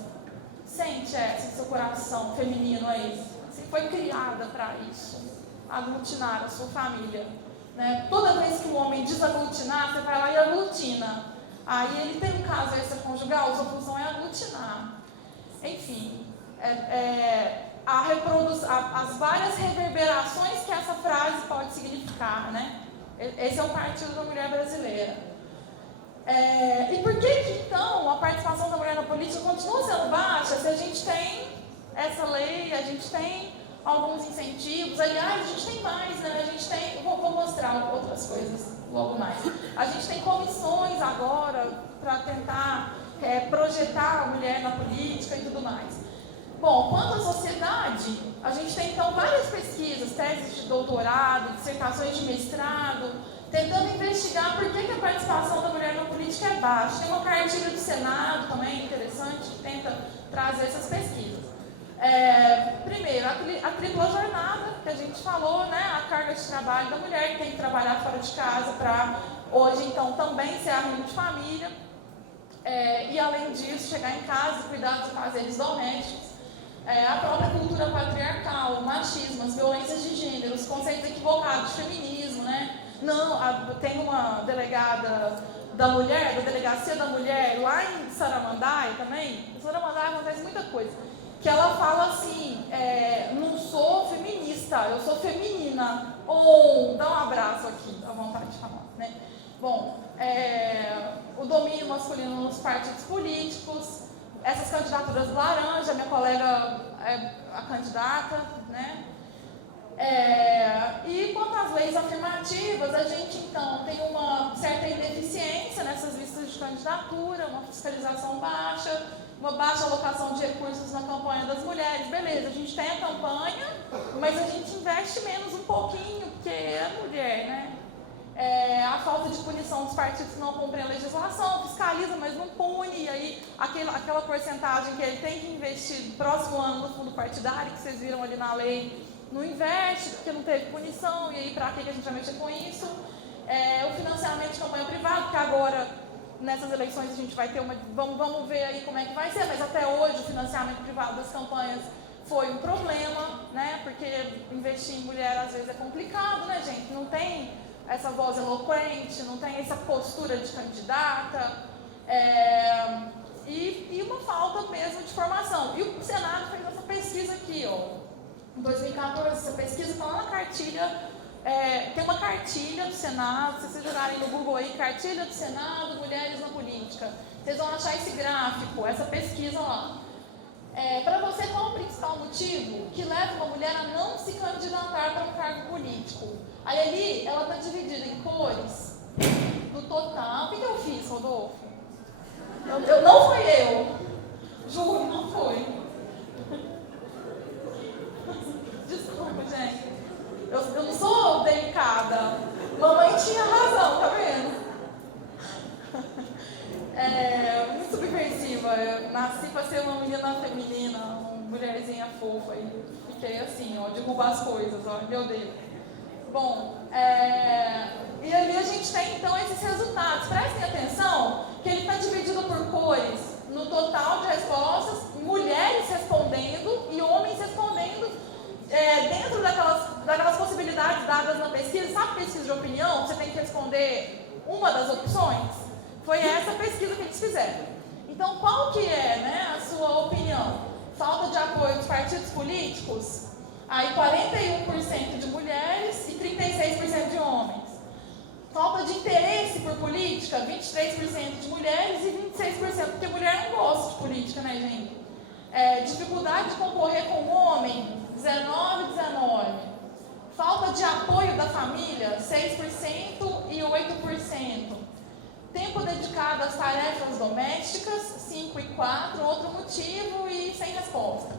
Sente essa em seu coração feminino aí. Você foi criada para isso, aglutinar a sua família, né? Toda vez que o homem desaglutinar, você vai lá e aglutina. Aí ele tem um caso extraconjugal, sua função é aglutinar. Enfim, as várias reverberações que essa frase pode significar, né? Esse é o Partido da Mulher Brasileira. E por que então a participação da mulher na política continua sendo baixa se a gente tem essa lei, a gente tem alguns incentivos? Aliás, a gente tem mais, né? A gente tem, vou mostrar outras coisas logo mais. A gente tem comissões agora para tentar projetar a mulher na política e tudo mais. Bom, quanto à sociedade, a gente tem então várias pesquisas, teses de doutorado, dissertações de mestrado, tentando investigar por que a participação da mulher na política é baixa. Tem uma cartilha do Senado também interessante que tenta trazer essas pesquisas. Primeiro, a tripla jornada que a gente falou, né? A carga de trabalho da mulher que tem que trabalhar fora de casa para hoje então também ser amigo de família. E além disso, chegar em casa e cuidar dos afazeres domésticos. A própria cultura patriarcal, o machismo, as violências de gênero, os conceitos equivocados de feminismo, né? Tem uma delegada da mulher, da delegacia da mulher, lá em Saramandaia também. Em Saramandaia acontece muita coisa. Que ela fala assim, não sou feminista, eu sou feminina. Dá um abraço aqui, dá vontade de falar, né? Bom, o domínio masculino nos partidos políticos, essas candidaturas laranja, minha colega é a candidata, né? E quanto às leis afirmativas, a gente então tem uma certa ineficiência nessas listas de candidatura, uma fiscalização baixa, uma baixa alocação de recursos na campanha das mulheres. Beleza, a gente tem a campanha, mas a gente investe menos um pouquinho, porque é mulher, né? A falta de punição dos partidos que não cumprem a legislação, fiscaliza, mas não pune, e aí aquela porcentagem que ele tem que investir no próximo ano no fundo partidário, que vocês viram ali na lei, não investe, porque não teve punição, e aí para que a gente vai mexer com isso? O financiamento de campanha privada, que agora, nessas eleições, a gente vai ter vamos ver aí como é que vai ser, mas até hoje o financiamento privado das campanhas foi um problema, né? Porque investir em mulher às vezes é complicado, né, gente? Não tem essa voz eloquente, não tem essa postura de candidata, e uma falta mesmo de formação. E o Senado fez essa pesquisa aqui, em 2014, essa pesquisa está lá na cartilha, tem uma cartilha do Senado, se vocês jogarem no Google aí, cartilha do Senado, mulheres na política, vocês vão achar esse gráfico, essa pesquisa lá. Para você, qual o principal motivo que leva uma mulher a não se candidatar para um cargo político? Aí ali, ela está dividida em cores, do total. O que eu fiz, Rodolfo? Não foi eu. Juro, não foi. Desculpa, gente. Eu não sou delicada. Mamãe tinha razão, tá vendo? Muito subversiva. Eu nasci para ser uma menina feminina, uma mulherzinha fofa. E fiquei assim, derrubar as coisas, meu Deus. Bom, e ali a gente tem então esses resultados. Prestem atenção que ele está dividido por cores no total de respostas, mulheres respondendo e homens respondendo dentro daquelas possibilidades dadas na pesquisa. Sabe pesquisa de opinião? Você tem que responder uma das opções? Foi essa pesquisa que eles fizeram. Então, qual que é, né, a sua opinião? Falta de apoio dos partidos políticos? Aí 41% de mulheres e 36% de homens. Falta de interesse por política, 23% de mulheres e 26%, porque mulher não gosta de política, né, gente? Dificuldade de concorrer com o homem, 19%. Falta de apoio da família, 6% e 8%. Tempo dedicado às tarefas domésticas, 5 e 4, outro motivo e sem resposta.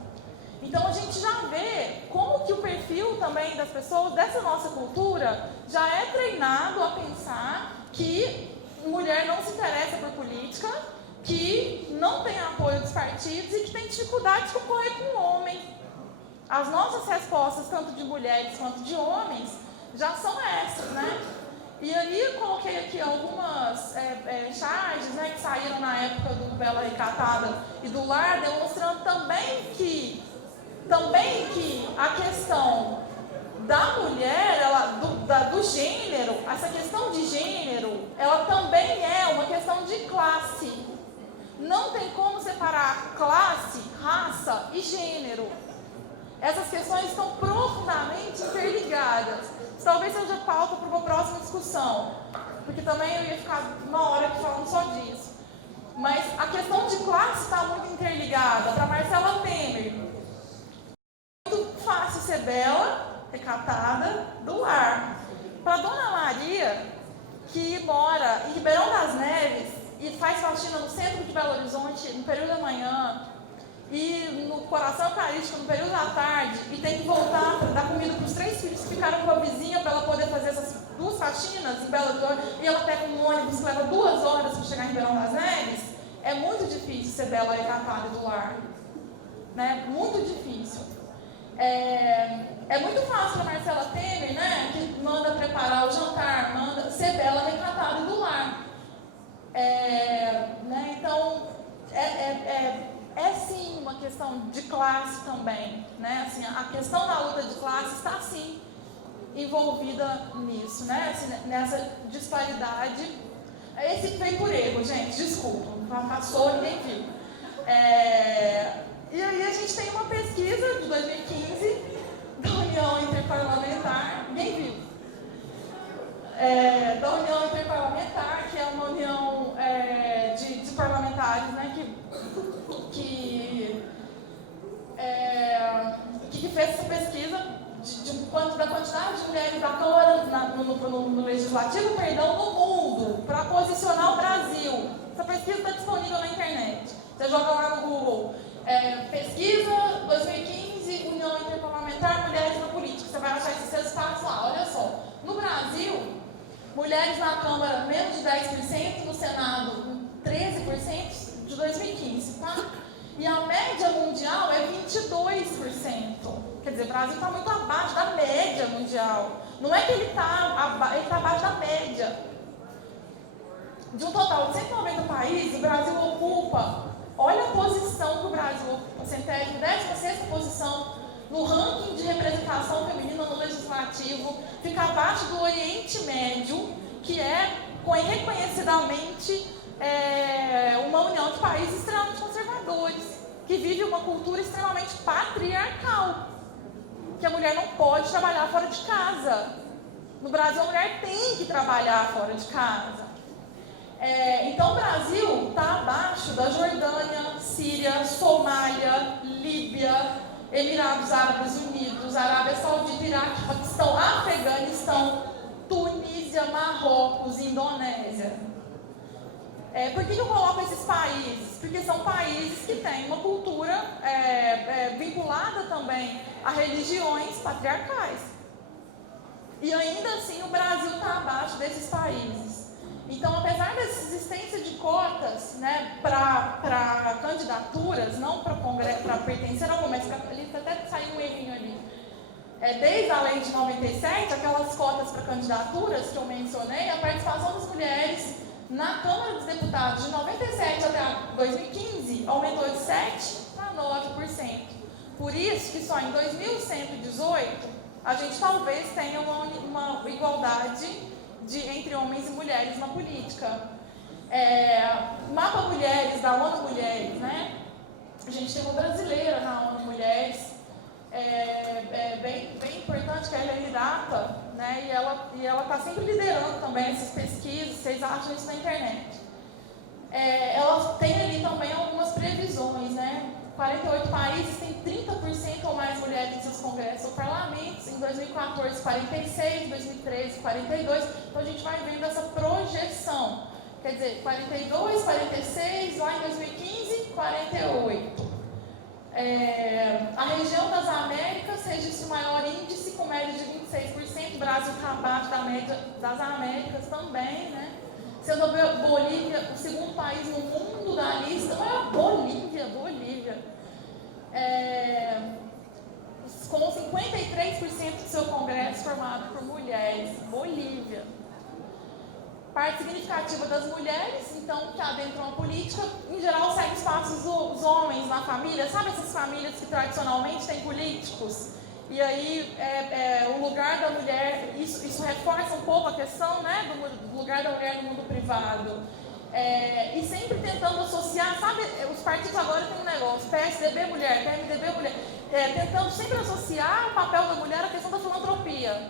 Então a gente já vê como que o perfil também das pessoas, dessa nossa cultura, já é treinado a pensar que mulher não se interessa por política, que não tem apoio dos partidos e que tem dificuldade de concorrer com o homem. As nossas respostas, tanto de mulheres quanto de homens, já são essas, né? E aí eu coloquei aqui algumas charges, né, que saíram na época do Bela Recatada e do Lar, demonstrando também que a questão da mulher, do gênero, essa questão de gênero, ela também é uma questão de classe. Não tem como separar classe, raça e gênero. Essas questões estão profundamente interligadas. Talvez seja pauta para uma próxima discussão, porque também eu ia ficar uma hora aqui falando só disso. Mas a questão de classe está muito interligada. Para Marcela Temer, é muito fácil ser bela, recatada, do lar. Para Dona Maria, que mora em Ribeirão das Neves e faz faxina no centro de Belo Horizonte no período da manhã, e no coração eucarístico no período da tarde, e tem que voltar para dar comida para os 3 filhos que ficaram com a vizinha para ela poder fazer essas 2 faxinas em Belo Horizonte e ela pega um ônibus que leva 2 horas para chegar em Ribeirão das Neves, é muito difícil ser bela recatada do lar. Né? Muito difícil. É muito fácil a Marcela Temer, né, que manda preparar o jantar, manda ser bela recatada do lar. Né, então, sim uma questão de classe também. Né? Assim, a questão da luta de classe está sim envolvida nisso, né? Assim, nessa disparidade. Esse veio por erro, gente, desculpa, passou, ninguém viu. E aí a gente tem uma pesquisa de 2015 da União Interparlamentar, ninguém viu, da União Interparlamentar, que é uma união de parlamentares, né, que fez essa pesquisa da quantidade de mulheres da Câmara no Legislativo, no mundo, para posicionar o Brasil. Essa pesquisa está disponível na internet. Você joga lá no Google, pesquisa 2015, União Interparlamentar, mulheres na política. Você vai achar esses resultados lá. Olha só, no Brasil, mulheres na Câmara menos de 10%, no Senado 13% de 2015, tá? E a média mundial é 22%. Quer dizer, o Brasil está muito abaixo da média mundial. Não é que ele está abaixo da média. De um total de 190 países, o Brasil ocupa, olha a posição que o Brasil ocupa, 116ª posição no ranking de representação feminina no Legislativo, fica abaixo do Oriente Médio, que é reconhecidamente uma união de países extremamente conservadores, que vive uma cultura extremamente patriarcal, que a mulher não pode trabalhar fora de casa. No Brasil, a mulher tem que trabalhar fora de casa. Então, o Brasil está abaixo da Jordânia, Síria, Somália, Líbia, Emirados Árabes Unidos, Arábia Saudita, Iraque, Paquistão, Afeganistão, Tunísia, Marrocos, Indonésia. Por que eu coloco esses países? Porque são países que têm uma cultura vinculada também a religiões patriarcais. E ainda assim o Brasil está abaixo desses países. Então, apesar da existência de cotas, né, para candidaturas, não para pertencer ao Congresso, até saiu um errinho ali. Desde a lei de 97, aquelas cotas para candidaturas que eu mencionei, a participação das mulheres na Câmara dos Deputados de 97 até 2015 aumentou de 7% para 9%. Por isso que só em 2118 a gente talvez tenha uma igualdade entre homens e mulheres na política. Mapa Mulheres, da ONU Mulheres, né? A gente tem uma brasileira na ONU Mulheres, bem importante, que é a Helene Data, né? E ela está sempre liderando também essas pesquisas, vocês acham isso na internet. Ela tem ali também algumas previsões, né? 48 países têm 30% ou mais mulheres em seus congressos ou parlamentos. Em 2014, 46, 2013, 42. Então a gente vai vendo essa projeção. Quer dizer, 42, 46, lá em 2015, 48. A região das Américas registra o maior índice, com média de 26%. O Brasil está abaixo da média das Américas também, né? Sendo a Bolívia o segundo país no mundo da lista, não é a Bolívia. Com 53% do seu congresso formado por mulheres. Bolívia. Parte significativa das mulheres, então, que adentram a política, em geral, segue os passos dos homens na família. Sabe essas famílias que tradicionalmente têm políticos? E aí, o lugar da mulher, isso reforça um pouco a questão, né, do lugar da mulher no mundo privado. E sempre tentando associar, sabe, os partidos agora têm um negócio, PSDB mulher, PMDB mulher, tentando sempre associar o papel da mulher à questão da filantropia.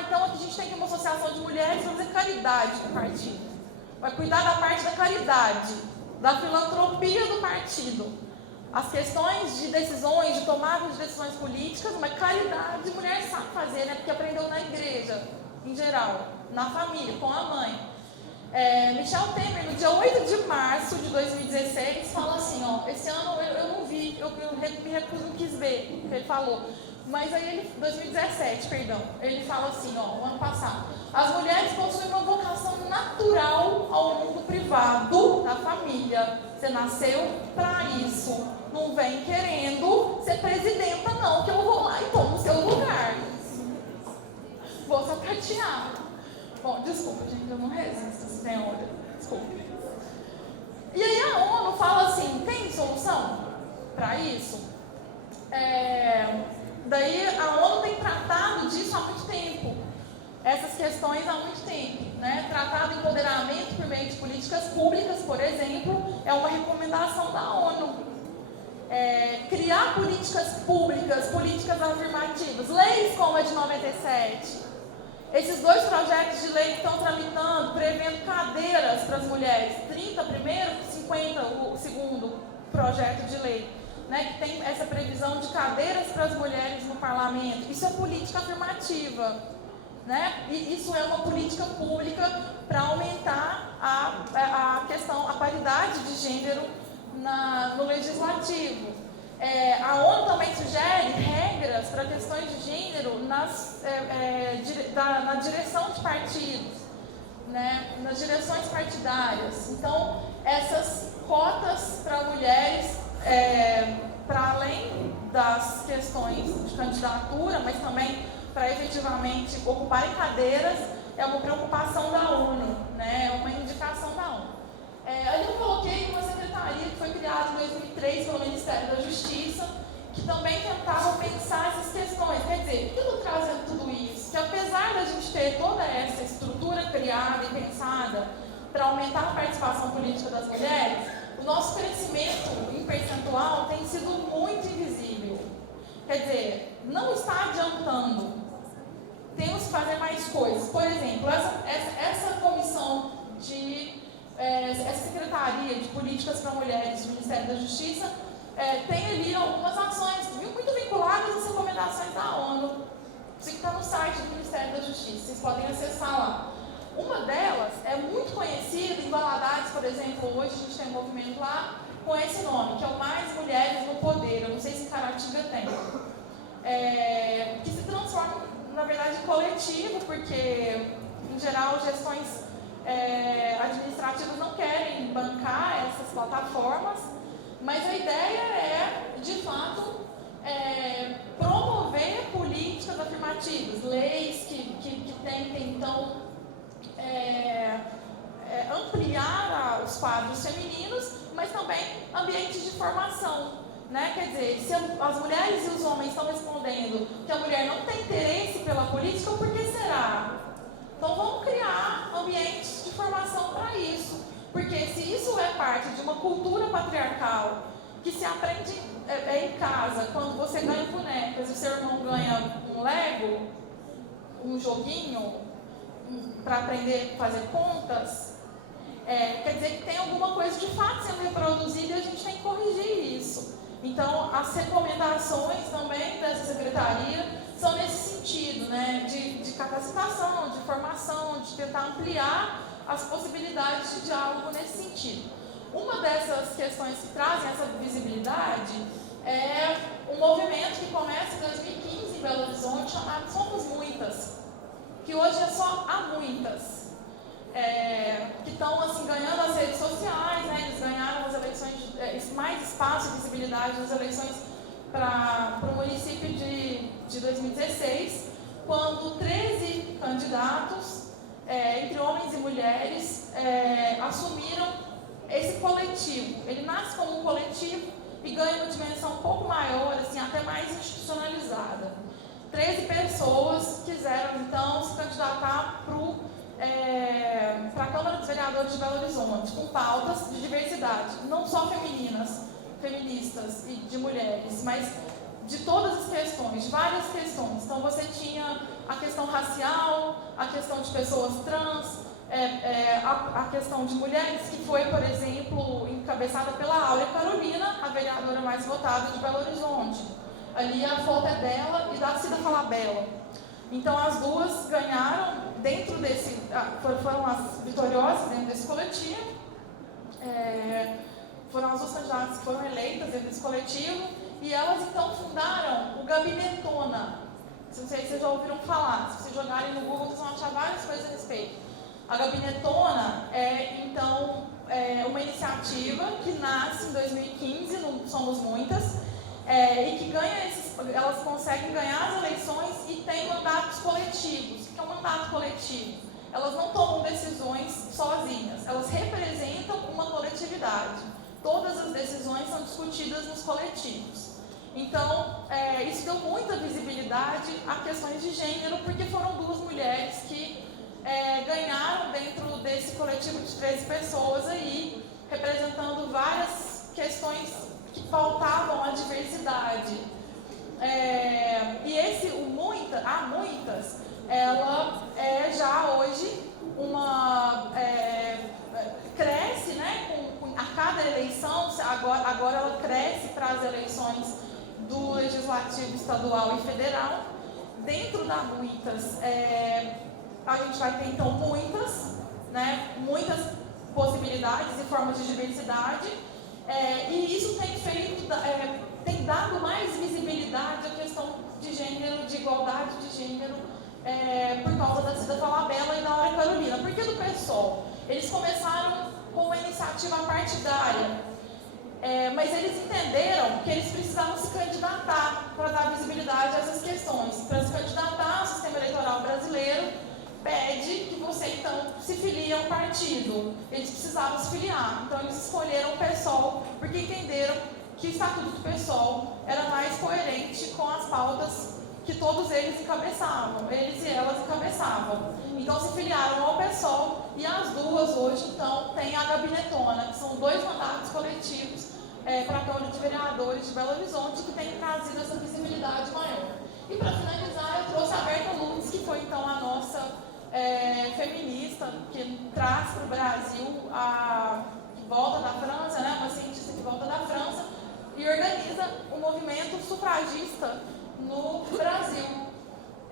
Então aqui a gente tem aqui uma associação de mulheres para fazer caridade no partido. Vai cuidar da parte da caridade, da filantropia do partido. As questões de decisões, de tomada de decisões políticas, uma caridade, mulher sabe fazer, né? Porque aprendeu na igreja, em geral, na família, com a mãe. Michel Temer, no dia 8 de março de 2016, fala assim, esse ano eu não vi, eu me recuso, não quis ver, ele falou. Mas aí, 2017, perdão, ele fala assim, ó, o ano passado: as mulheres possuem uma vocação natural ao mundo privado da família. Você nasceu para isso. Não vem querendo ser presidenta, não, que eu vou lá e tomo o seu lugar. Vou sapatear. Bom, desculpa, gente, eu não resisto, senhora. Desculpa. E aí a ONU fala assim: tem solução para isso? Daí a ONU tem tratado disso há muito tempo, essas questões há muito tempo, né? Tratado de empoderamento por meio de políticas públicas, por exemplo, é uma recomendação da ONU. Criar políticas públicas, políticas afirmativas, leis como a de 97. Esses 2 projetos de lei que estão tramitando, prevendo cadeiras para as mulheres, 30 primeiro, 50 o segundo projeto de lei, né, que tem essa previsão de cadeiras para as mulheres no parlamento. Isso é política afirmativa, né? E isso é uma política pública para aumentar a questão, a paridade de gênero no legislativo. A ONU também sugere regras para questões de gênero na direção de partidos, né, nas direções partidárias. Então, essas cotas para mulheres, para além das questões de candidatura, mas também para efetivamente ocuparem cadeiras, é uma preocupação da ONU, né, é uma indicação da ONU. Ali eu coloquei uma secretaria que foi criada em 2003 pelo Ministério da Justiça, que também tentava pensar essas questões. Quer dizer, o que eu estou trazendo tudo isso? Que apesar da gente ter toda essa estrutura criada e pensada para aumentar a participação política das mulheres, o nosso crescimento em percentual tem sido muito invisível. Quer dizer, não está adiantando. Temos que fazer mais coisas. Por exemplo, essa comissão essa Secretaria de Políticas para Mulheres do Ministério da Justiça tem ali algumas ações muito vinculadas às recomendações da ONU. Isso que está no site do Ministério da Justiça, vocês podem acessar lá. Uma delas é muito conhecida em Valadares, por exemplo. Hoje a gente tem um movimento lá com esse nome, que é o Mais Mulheres no Poder. Eu não sei se em Caratinga tem. Que se transforma, na verdade, em coletivo, porque, em geral, gestões administrativas não querem bancar essas plataformas, mas a ideia é, de fato, promover políticas afirmativas, leis que tentem, então, ampliar os quadros femininos, mas também ambientes de formação, né? Quer dizer, se as mulheres e os homens estão respondendo que a mulher não tem interesse pela política, por que será? Então vamos criar ambientes de formação para isso, porque se isso é parte de uma cultura patriarcal que se aprende em casa, quando você ganha bonecas e seu irmão ganha um Lego, um joguinho para aprender a fazer contas, quer dizer que tem alguma coisa de fato sendo reproduzida e a gente tem que corrigir isso. Então as recomendações também dessa secretaria são nesse sentido, né, de capacitação, de formação, de tentar ampliar as possibilidades de diálogo nesse sentido. Uma dessas questões que trazem essa visibilidade é um movimento que começa em 2015 em Belo Horizonte, chamado Somos Muitas, que hoje é só há muitas, que estão assim, ganhando as redes sociais, né, eles ganharam as eleições, mais espaço e visibilidade nas eleições para o município de 2016, quando 13 candidatos, entre homens e mulheres, assumiram esse coletivo. Ele nasce como um coletivo e ganha uma dimensão um pouco maior, assim, até mais institucionalizada. 13 pessoas quiseram, então, se candidatar para a Câmara dos Vereadores de Belo Horizonte, com pautas de diversidade, não só feministas e de mulheres, mas de todas as questões, de várias questões. Então você tinha a questão racial, a questão de pessoas trans, a questão de mulheres, que foi, por exemplo, encabeçada pela Áurea Carolina, a vereadora mais votada de Belo Horizonte. Ali a foto é dela e da Cida Falabella. Então as duas ganharam dentro desse, foram as vitoriosas dentro desse coletivo. Foram as duas candidatas que foram eleitas dentro desse coletivo, E elas então fundaram o Gabinetona. Não sei se vocês já ouviram falar, se vocês jogarem no Google, vocês vão achar várias coisas a respeito. A Gabinetona é uma iniciativa que nasce em 2015, não somos muitas, e que elas conseguem ganhar as eleições e têm mandatos coletivos. O que é um mandato coletivo? Elas não tomam decisões sozinhas, elas representam uma coletividade. Todas as decisões são discutidas nos coletivos. Então, isso deu muita visibilidade a questões de gênero, porque foram duas mulheres que ganharam dentro desse coletivo de 13 pessoas aí, representando várias questões que pautavam a diversidade. E a Muitas, ela é já hoje cresce, né, a cada eleição, agora ela cresce para as eleições do Legislativo Estadual e Federal. Dentro da Muitas, a gente vai ter então muitas possibilidades e formas de diversidade, e isso tem dado mais visibilidade à questão de gênero, de igualdade de gênero, por causa da Cida Falabella e da Laura Carolina. Por que do PSOL? Eles começaram com uma iniciativa partidária, mas eles entenderam que eles precisavam se candidatar para dar visibilidade a essas questões. Para se candidatar, o sistema eleitoral brasileiro pede que você, então, se filie a um partido. Eles precisavam se filiar. Então, eles escolheram o PSOL, porque entenderam que o Estatuto do PSOL era mais coerente com as pautas que todos eles encabeçavam, eles e elas encabeçavam. Então, se filiaram ao PSOL, e as duas hoje, então, têm a Gabinetona, que são 2 mandatos coletivos para a Câmara de Vereadores de Belo Horizonte, que tem trazido essa visibilidade maior. E, para finalizar, eu trouxe a Berta Lutz, que foi, então, a nossa feminista, que traz para o Brasil que volta da França, né, uma cientista que volta da França, e organiza o movimento sufragista no Brasil.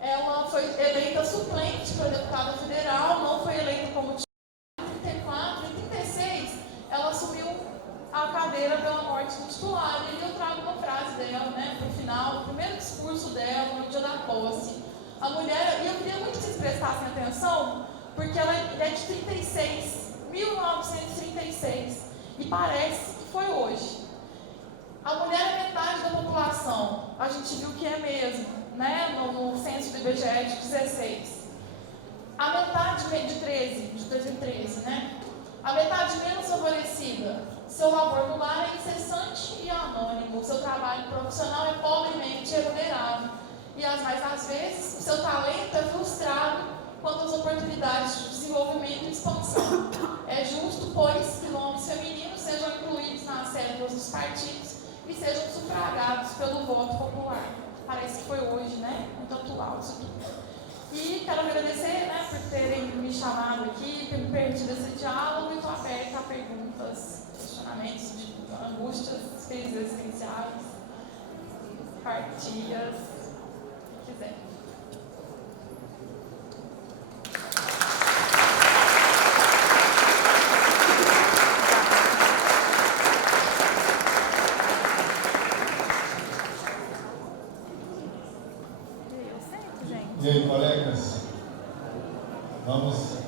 Ela foi eleita suplente para deputada federal, não foi eleita como titular. Em 34, em 36, ela assumiu a cadeira pela morte do titular. E eu trago uma frase dela, né, para o final, o primeiro discurso dela, no dia da posse. A mulher, e eu queria muito que vocês prestassem atenção, porque ela é de 36, 1936, e parece que foi hoje. A mulher é metade da população, a gente viu que é mesmo, né, no censo do IBGE de 16. A metade de 2013, né? A metade menos favorecida, seu labor no lar é incessante e anônimo, seu trabalho profissional é pobremente remunerado, e às vezes o seu talento é frustrado quanto às oportunidades de desenvolvimento e expansão. É justo, pois, que nomes femininos sejam incluídos nas células dos partidos e sejam sufragados pelo voto popular. Parece que foi hoje, né? Muito atual isso tudo. E quero agradecer, né, por terem me chamado aqui, ter me permitido esse diálogo, e estou aberta a perguntas, questionamentos, angústias, crises existenciais, partilhas, o que quiser. E aí, colegas, vamos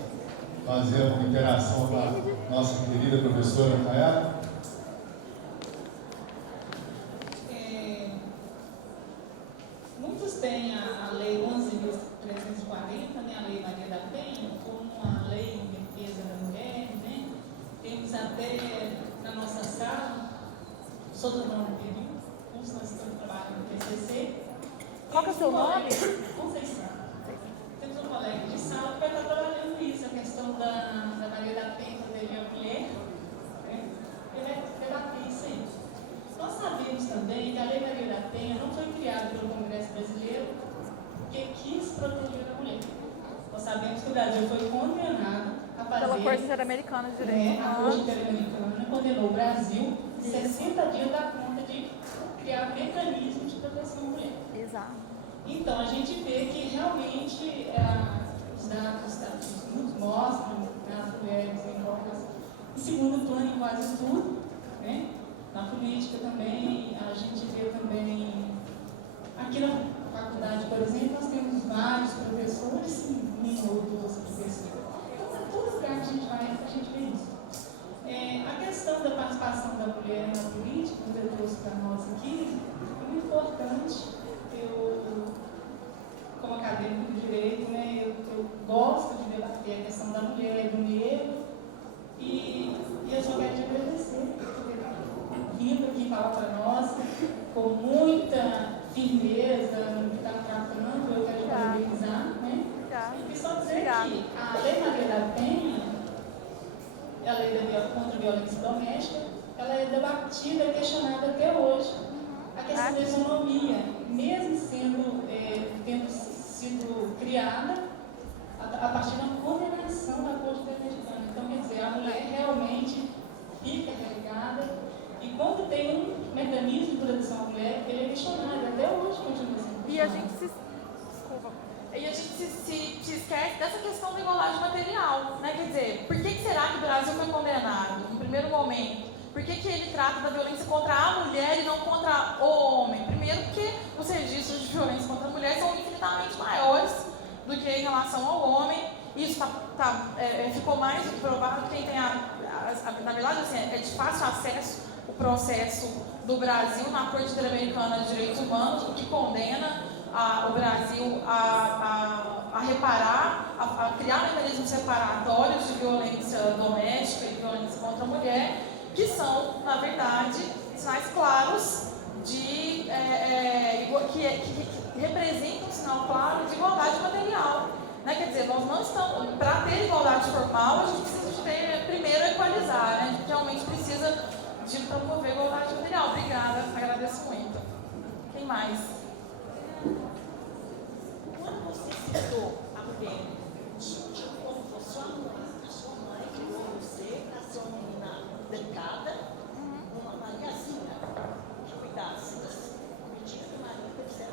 fazer uma interação com a nossa querida professora Tayara. Muitos têm a Lei 11.340, né, a Lei Maria da Penha, como uma lei em defesa da mulher, né? Temos até na nossa sala, sou do nono período, nós estamos trabalhando no TCC. Qual que é o seu nome? Conceição. Temos um colega de sala que vai estar trabalhando isso, a questão da Maria da Penha, quando ele é mulher, né? Ele vai debater isso aí. Nós sabemos também que a Lei Maria da Penha não foi criada pelo Congresso Brasileiro porque quis proteger a mulher. Nós sabemos que o Brasil foi condenado a fazer... Pela Corte Interamericana de Direitos Humanos. A Corte Interamericana condenou o Brasil em 60 dias da conta de criar um mecanismo de proteção à mulher. Exato. Então, a gente vê que realmente os dados nos mostram, né, as mulheres em segundo plano em quase tudo, né? Na política também, a gente vê também participação da mulher na política, que você trouxe para nós aqui, é muito importante. Eu, como acadêmico de direito, né, eu gosto de debater a questão da mulher, do negro, e eu só quero te agradecer por ter vindo aqui falar para nós com muita firmeza no que está tratando. Eu quero te parabenizar, né? E só dizer que a Lei Maria da Penha, a Lei contra a Violência Doméstica, ela é debatida e questionada até hoje. A questão da isonomia, mesmo tendo sido criada a partir da condenação da Corte Interamericana. Então, quer dizer, a mulher realmente fica relegada, e quando tem um mecanismo de proteção à mulher, ele é questionado, até hoje continua sendo questionado. E a gente se esquece dessa questão da igualdade material, né? Quer dizer, por que será que o Brasil foi condenado, no primeiro momento? Por que ele trata da violência contra a mulher e não contra o homem? Primeiro, porque os registros de violência contra a mulher são infinitamente maiores do que em relação ao homem. Isso ficou mais do que provado. Quem tem na verdade, assim, é de fácil acesso o processo do Brasil na Corte Interamericana de Direitos Humanos, o que condena o Brasil a reparar, a criar mecanismos separatórios de violência doméstica e violência contra a mulher, que são, na verdade, sinais claros que representam um sinal claro de igualdade material. Né? Quer dizer, nós não estamos, para ter igualdade formal, a gente precisa de ter, primeiro, equalizar, né? A gente realmente precisa de promover a igualdade material. Obrigada, agradeço muito. Quem mais? Quando você citou a mulher, como fosse a sua mãe criou você para ser uma menina delicada, uma Mariazinha, que cuidasse das medidas do marido, etc.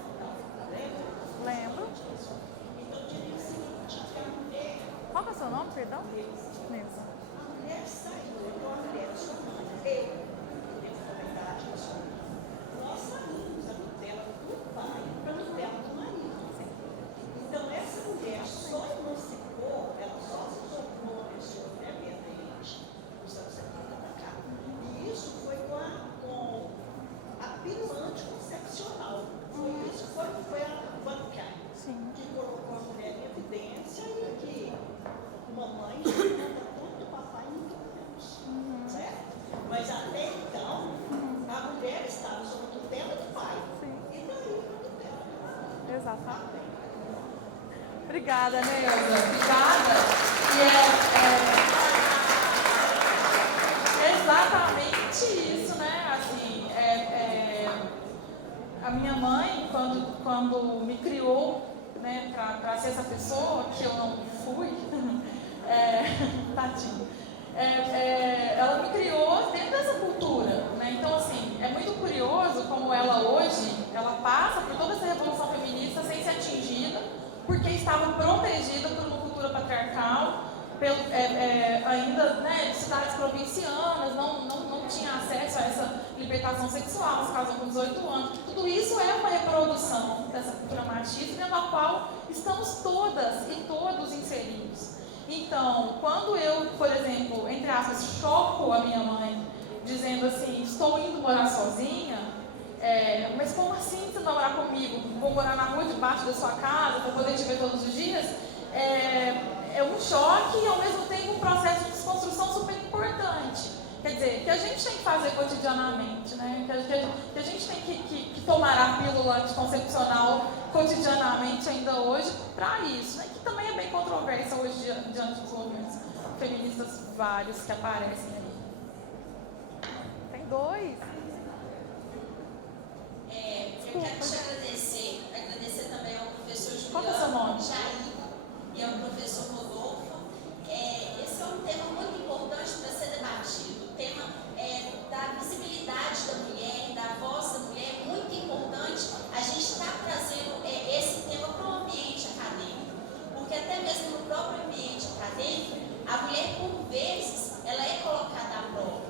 Lembra? Lembro. Então, eu diria o seguinte, que a mulher... Qual que é o seu nome, perdão? Neuza. A mulher saiu, então a mulher, a sua mãe, eu, na verdade, nós saímos da tutela do pai para a tutela do marido. Então, essa mulher só emancipou, ela só se tornou uma pessoa independente nos anos 70 para cá. E isso foi com a pílula anticoncepcional. Foi a bancária que colocou a mulher em evidência e que mamãe manda tudo do papai e nunca menos. Certo? Mas até então, a mulher estava sob a tutela do pai. E daí a tutela. Exatamente. Obrigada, Neuza. Obrigada. E é exatamente isso, né? Assim, a minha mãe, quando me criou, né, para ser essa pessoa que eu não fui, tadinha, ela me criou dentro dessa cultura, né? Então, assim, é muito curioso como ela hoje, ela passa por toda essa revolução feminista sem ser atingida, porque estava protegida por uma cultura patriarcal, ainda, né, cidades provincianas, não tinha acesso a essa libertação sexual, se casam com 18 anos. Tudo isso é uma reprodução dessa cultura machista, dentro da qual estamos todas e todos inseridos. Então, quando eu, por exemplo, entre aspas, choco a minha mãe, dizendo assim, estou indo morar sozinha, mas como assim você não morar comigo? Vou morar na rua debaixo da sua casa, para poder te ver todos os dias? É um choque e, ao mesmo tempo, um processo de desconstrução super importante. Quer dizer, que a gente tem que fazer cotidianamente, né? Que a gente tem que tomar a pílula anticoncepcional cotidianamente ainda hoje para isso, né? Que também é bem controversa hoje diante dos movimentos feministas vários que aparecem aí. Tem dois. Eu quero te agradecer também ao professor Juliano. Qual é o seu nome? Jair, e ao professor Rodolfo. Esse é um tema muito importante para ser debatido. O tema da visibilidade da mulher, da voz da mulher, é muito importante a gente estar trazendo esse tema para o ambiente acadêmico. Porque até mesmo no próprio ambiente acadêmico, a mulher, por vezes, ela é colocada à prova.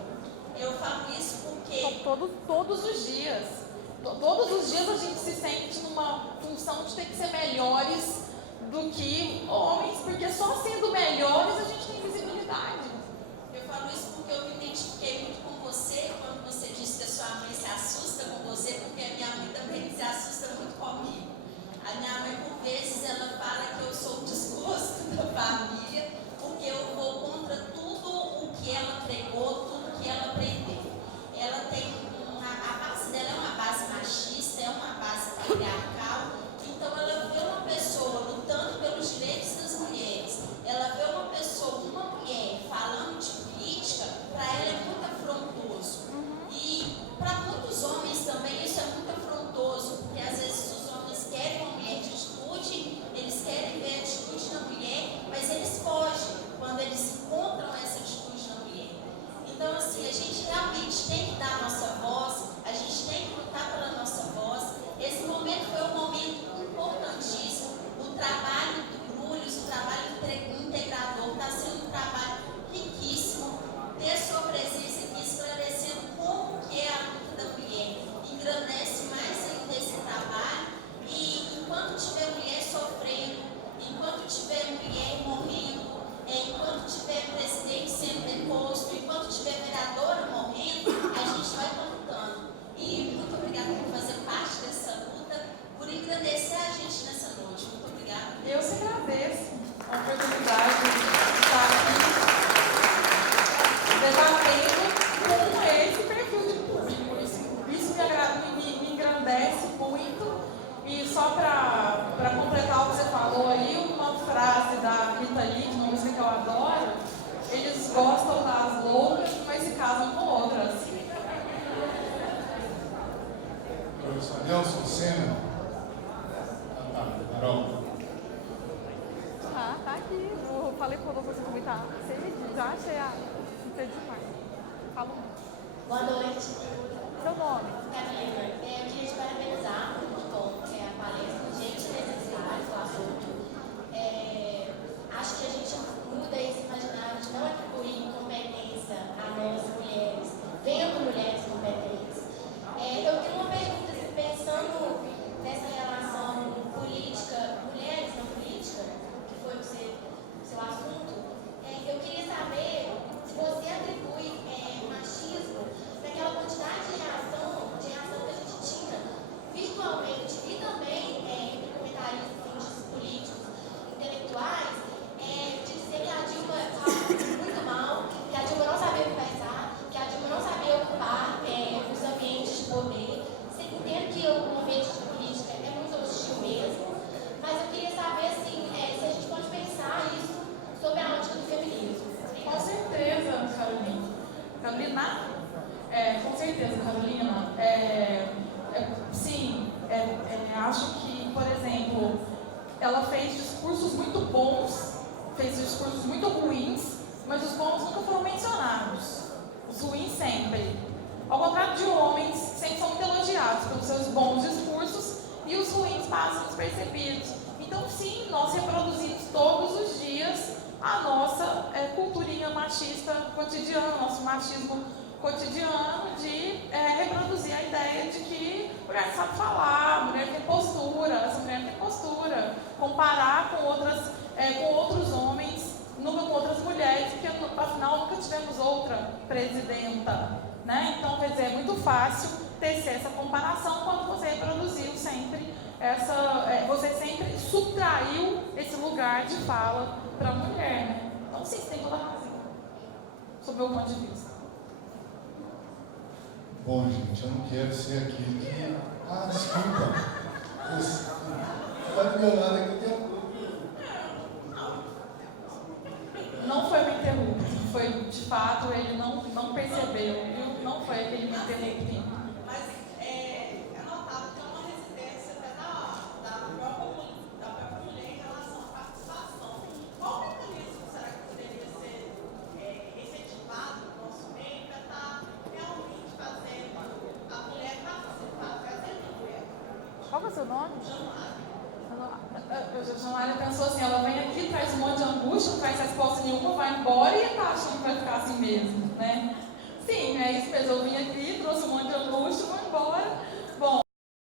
Eu falo isso porque... Todos os dias. Todos os dias a gente se sente numa função de ter que ser melhores do que homens, porque só sendo melhores a gente tem visibilidade. Eu falo isso porque eu me identifiquei muito com você outras, mas se casam com outras. Professor Nelson Senna. Carol. Tá aqui. Eu falei para você comentar. Você me diz, já achei a você demais. Falou. Boa noite. Seu nome? Carolina, eu queria te parabenizar muito bom a palestra, gente necessária o assunto. Acho que a gente muda esse imaginário de não atribuir competência a nós mulheres, vendo mulheres competentes. Eu tenho uma pergunta, assim, pensando nessa relação política, mulheres na política, que foi o seu assunto, eu queria saber se você atribui machismo naquela quantidade de reação que a gente tinha virtualmente e também entre comentaristas políticos, intelectuais, de dizer que a Dilma estava muito mal, que a Dilma não sabia conversar, que a Dilma não sabia ocupar os ambientes de poder. Você entende que o ambiente de política é muito hostil mesmo, mas eu queria saber assim, se a gente pode pensar isso sob a ótica do feminismo. Com certeza, Carolina. Com certeza, Carolina. Sim, acho que, por exemplo, ela fez discursos muito bons, fez discursos muito ruins, mas os bons nunca foram mencionados. Os ruins sempre. Ao contrário de homens, sempre são muito elogiados pelos seus bons discursos e os ruins passam despercebidos. Então, sim, nós reproduzimos todos os dias a nossa culturinha machista cotidiana, nosso machismo cotidiano de reproduzir a ideia de que a mulher sabe falar, a mulher tem postura, essa mulher tem postura, comparar com outros homens, nunca com outras mulheres, porque afinal nunca tivemos outra presidenta, né? Então, quer dizer, é muito fácil tecer essa comparação quando você reproduziu sempre você sempre subtraiu esse lugar de fala para a mulher, né? Então, sim, você tem toda a razão, sob o meu ponto de vista. Bom, gente, eu não quero ser aquele que... desculpa. Você está do meu lado aqui o tempo. Não foi me interrupto, foi, de fato, ele não percebeu, viu? Não foi aquele me interrupto. Mas é notável que é uma resistência até da própria mulher em relação à participação. Qual mecanismo será que poderia ser efetivado no nosso meio para estar realmente fazendo a mulher participar, trazendo a mulher? Qual é o seu nome? A Januária pensou assim, ela vem aqui, traz um monte de angústia, não traz resposta nenhuma, vai embora e tá achando que vai ficar assim mesmo, né? Sim, é isso mesmo, eu vim aqui, trouxe um monte de angústia, vou embora. Bom,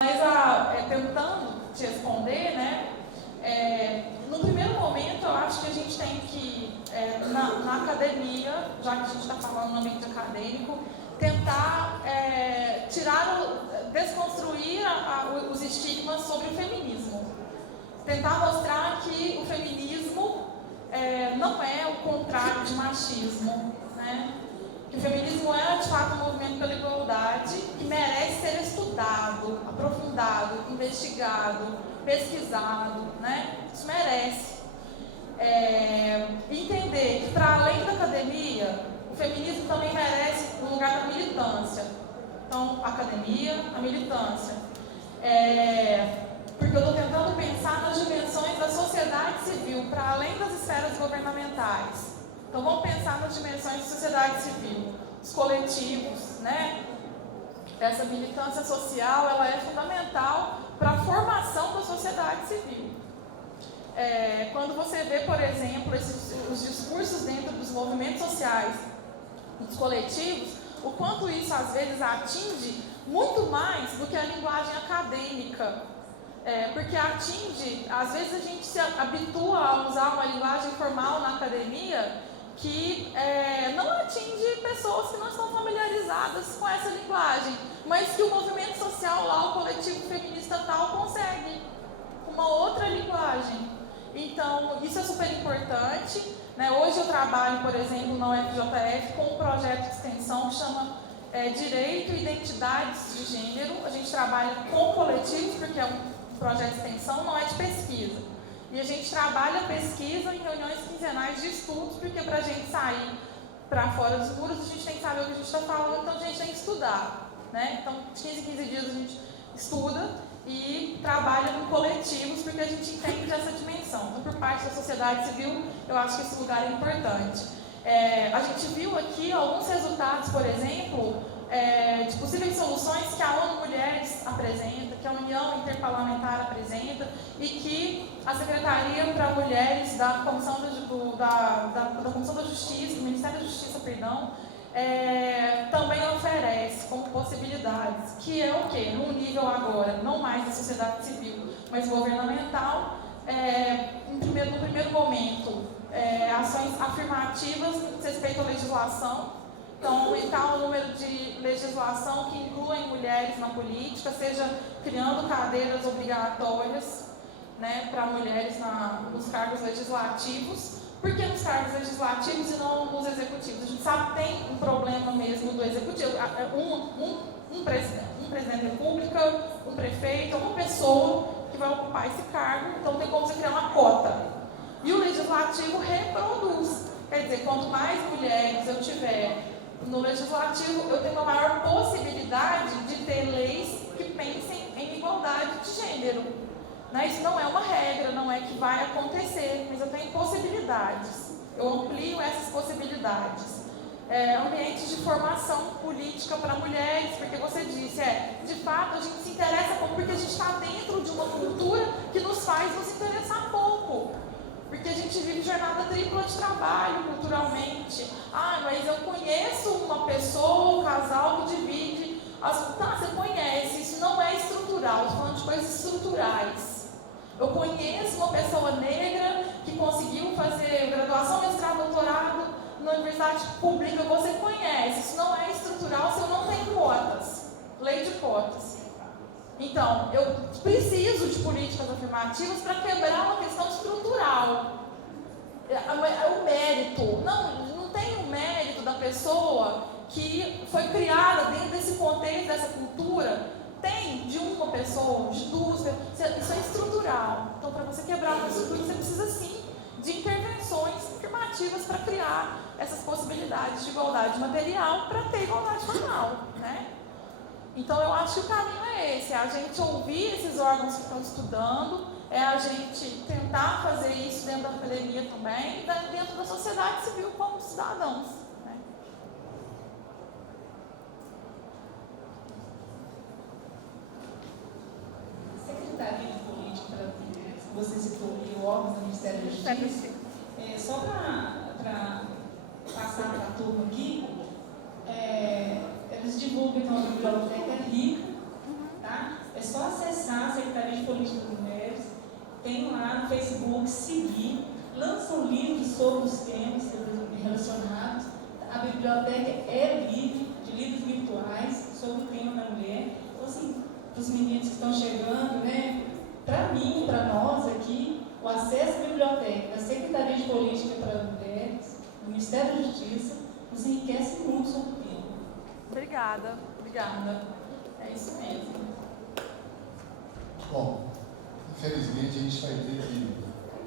mas tentando te responder, né? No primeiro momento, eu acho que a gente tem que, na academia, já que a gente está falando no ambiente acadêmico, tentar desconstruir os estigmas sobre o feminismo. Tentar mostrar que o feminismo não é o contrário de machismo, né? Que o feminismo é, de fato, um movimento pela igualdade que merece ser estudado, aprofundado, investigado, pesquisado, né? Isso merece. Entender que, para além da academia, o feminismo também merece um lugar da militância. Então, a academia, a militância. Porque eu estou tentando pensar nas dimensões da sociedade civil, para além das esferas governamentais. Então, vamos pensar nas dimensões da sociedade civil, os coletivos, né? Essa militância social, ela é fundamental para a formação da sociedade civil. Quando você vê, por exemplo, os discursos dentro dos movimentos sociais, dos coletivos, o quanto isso, às vezes, atinge muito mais do que a linguagem acadêmica. Porque atinge, às vezes a gente se habitua a usar uma linguagem formal na academia que não atinge pessoas que não estão familiarizadas com essa linguagem, mas que o movimento social lá, o coletivo feminista tal, consegue uma outra linguagem. Então, isso é super importante, né? Hoje eu trabalho, por exemplo, na UFJF com um projeto de extensão que chama Direito e Identidades de Gênero. A gente trabalha com coletivos, porque é um projeto de extensão, não é de pesquisa. E a gente trabalha a pesquisa em reuniões quinzenais de estudos, porque para a gente sair para fora dos muros, a gente tem que saber o que a gente está falando, então a gente tem que estudar, né? Então, de 15 em 15 dias a gente estuda e trabalha com coletivos, porque a gente entende essa dimensão. Então, por parte da sociedade civil, eu acho que esse lugar é importante. A gente viu aqui alguns resultados, por exemplo, de possíveis soluções que a ONU Mulheres apresenta, que a União Interparlamentar apresenta e que a Secretaria para Mulheres da Comissão da Comissão da Justiça, do Ministério da Justiça, também oferece como possibilidades, que é o quê? Num nível agora, não mais da sociedade civil, mas governamental, no primeiro momento, ações afirmativas no respeito à legislação. Então, aumentar o número de legislação que incluem mulheres na política, seja criando cadeiras obrigatórias, né, para mulheres nos cargos legislativos. Por que nos cargos legislativos e não nos executivos? A gente sabe que tem um problema mesmo do executivo. Um presidente da república, um prefeito, uma pessoa que vai ocupar esse cargo, então tem como você criar uma cota. E o legislativo reproduz. Quer dizer, quanto mais mulheres eu tiver no legislativo, eu tenho uma maior possibilidade de ter leis que pensem em igualdade de gênero. Né? Isso não é uma regra, não é que vai acontecer, mas eu tenho possibilidades. Eu amplio essas possibilidades. Ambientes de formação política para mulheres, porque você disse, de fato a gente se interessa pouco porque a gente está dentro de uma cultura que nos faz nos interessar pouco. Porque a gente vive jornada tripla de trabalho culturalmente. Mas eu conheço uma pessoa, um casal que divide. Você conhece, isso não é estrutural, estou falando de coisas estruturais. Eu conheço uma pessoa negra que conseguiu fazer graduação, mestrado, doutorado na universidade pública. Você conhece, isso não é estrutural se eu não tenho cotas, lei de cotas. Então, eu preciso de políticas afirmativas para quebrar uma questão estrutural. O mérito, não tem o mérito da pessoa que foi criada dentro desse contexto, dessa cultura. Tem de uma pessoa, de duas pessoas, isso é estrutural. Então, para você quebrar uma estrutura, você precisa sim de intervenções afirmativas para criar essas possibilidades de igualdade material para ter igualdade formal, né? Então, eu acho que o caminho é esse, é a gente ouvir esses órgãos que estão estudando, é a gente tentar fazer isso dentro da academia também, e dentro da sociedade civil como cidadãos. Né? Secretaria de Política para Mulheres, você citou o órgão do Ministério da Justiça, só para passar para a turma aqui, eles divulgam então, a biblioteca rica, tá? É só acessar a Secretaria de Política das Mulheres, tem lá no Facebook, seguir, lançam livros sobre os temas relacionados. A biblioteca é livre, de livros virtuais, sobre o tema da mulher. Então, assim, para os meninos que estão chegando, né? Para mim, para nós aqui, o acesso à biblioteca da Secretaria de Política para Mulheres, do Ministério da Justiça, nos enriquece muito sobre o tema. Obrigada. É isso mesmo. Bom, infelizmente a gente vai ter que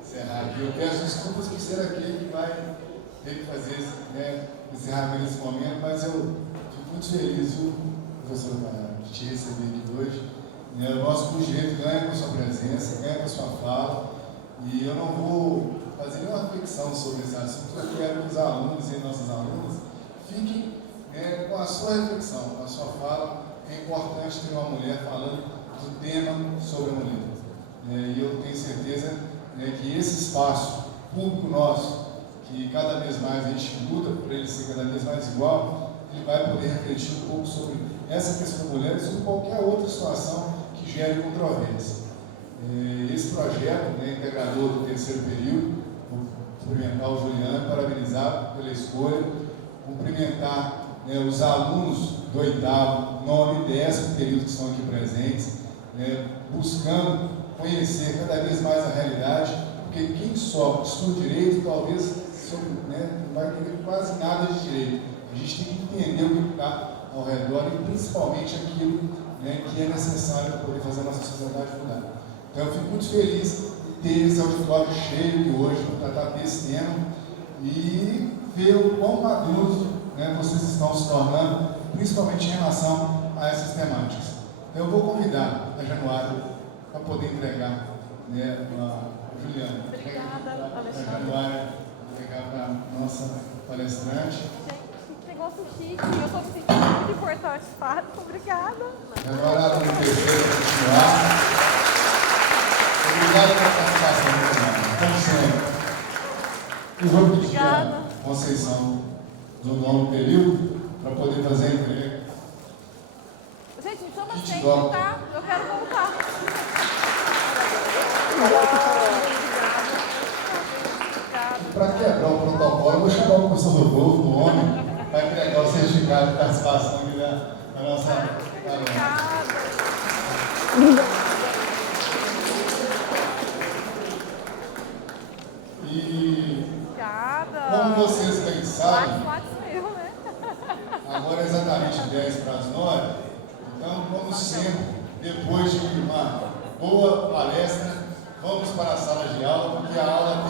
encerrar aqui. Eu peço desculpas por ser aquele que vai ter que fazer esse encerramento nesse momento, mas eu fico muito feliz, professor, de te receber aqui hoje. O nosso curso de Direito ganha com a sua presença, ganha com a sua fala, e eu não vou fazer nenhuma reflexão sobre esse assunto. Eu quero que os alunos e nossas alunas fiquem com a sua reflexão, com a sua fala. É importante ter uma mulher falando do tema sobre a mulher. E eu tenho certeza que esse espaço público nosso, que cada vez mais a gente luta por ele ser cada vez mais igual, ele vai poder refletir um pouco sobre essa questão da mulher e sobre qualquer outra situação que gere controvérsia. Esse projeto, integrador do terceiro período, vou cumprimentar o Juliano, parabenizar pela escolha, cumprimentar os alunos do 8º, 9º e 10º período que estão aqui presentes, buscando conhecer cada vez mais a realidade, porque quem só estuda direito talvez não vai entender quase nada de direito. A gente tem que entender o que está ao redor e principalmente aquilo que é necessário para poder fazer a nossa sociedade mudar. Então eu fico muito feliz de ter esse auditório cheio aqui hoje para tratar desse tema. e ver o quão maduros, né, vocês estão se tornando, principalmente em relação a essas temáticas. Eu vou convidar a Januária para poder entregar, né, a Juliana. Obrigada, A Alexandre. Januária entregar para a nossa palestrante. Gente, que negócio chique. Eu estou me sentindo muito importante, Fábio. Obrigada. Januária vai continuar. Obrigado pela participação do programa, como sempre. E vou pedir a Conceição do novo período para poder fazer a entrega. Gente, me chama Kit sempre, dó. tá? Eu quero voltar. Para quebrar o protocolo, eu vou chamar o professor Rodolfo, o homem, para entregar o certificado de participação aqui da nossa aluna. E Obrigada. como vocês bem sabem, Látis meu, né? agora é exatamente 10 para as 9, então vamos sempre, depois de uma boa palestra, vamos para a sala de aula, porque a aula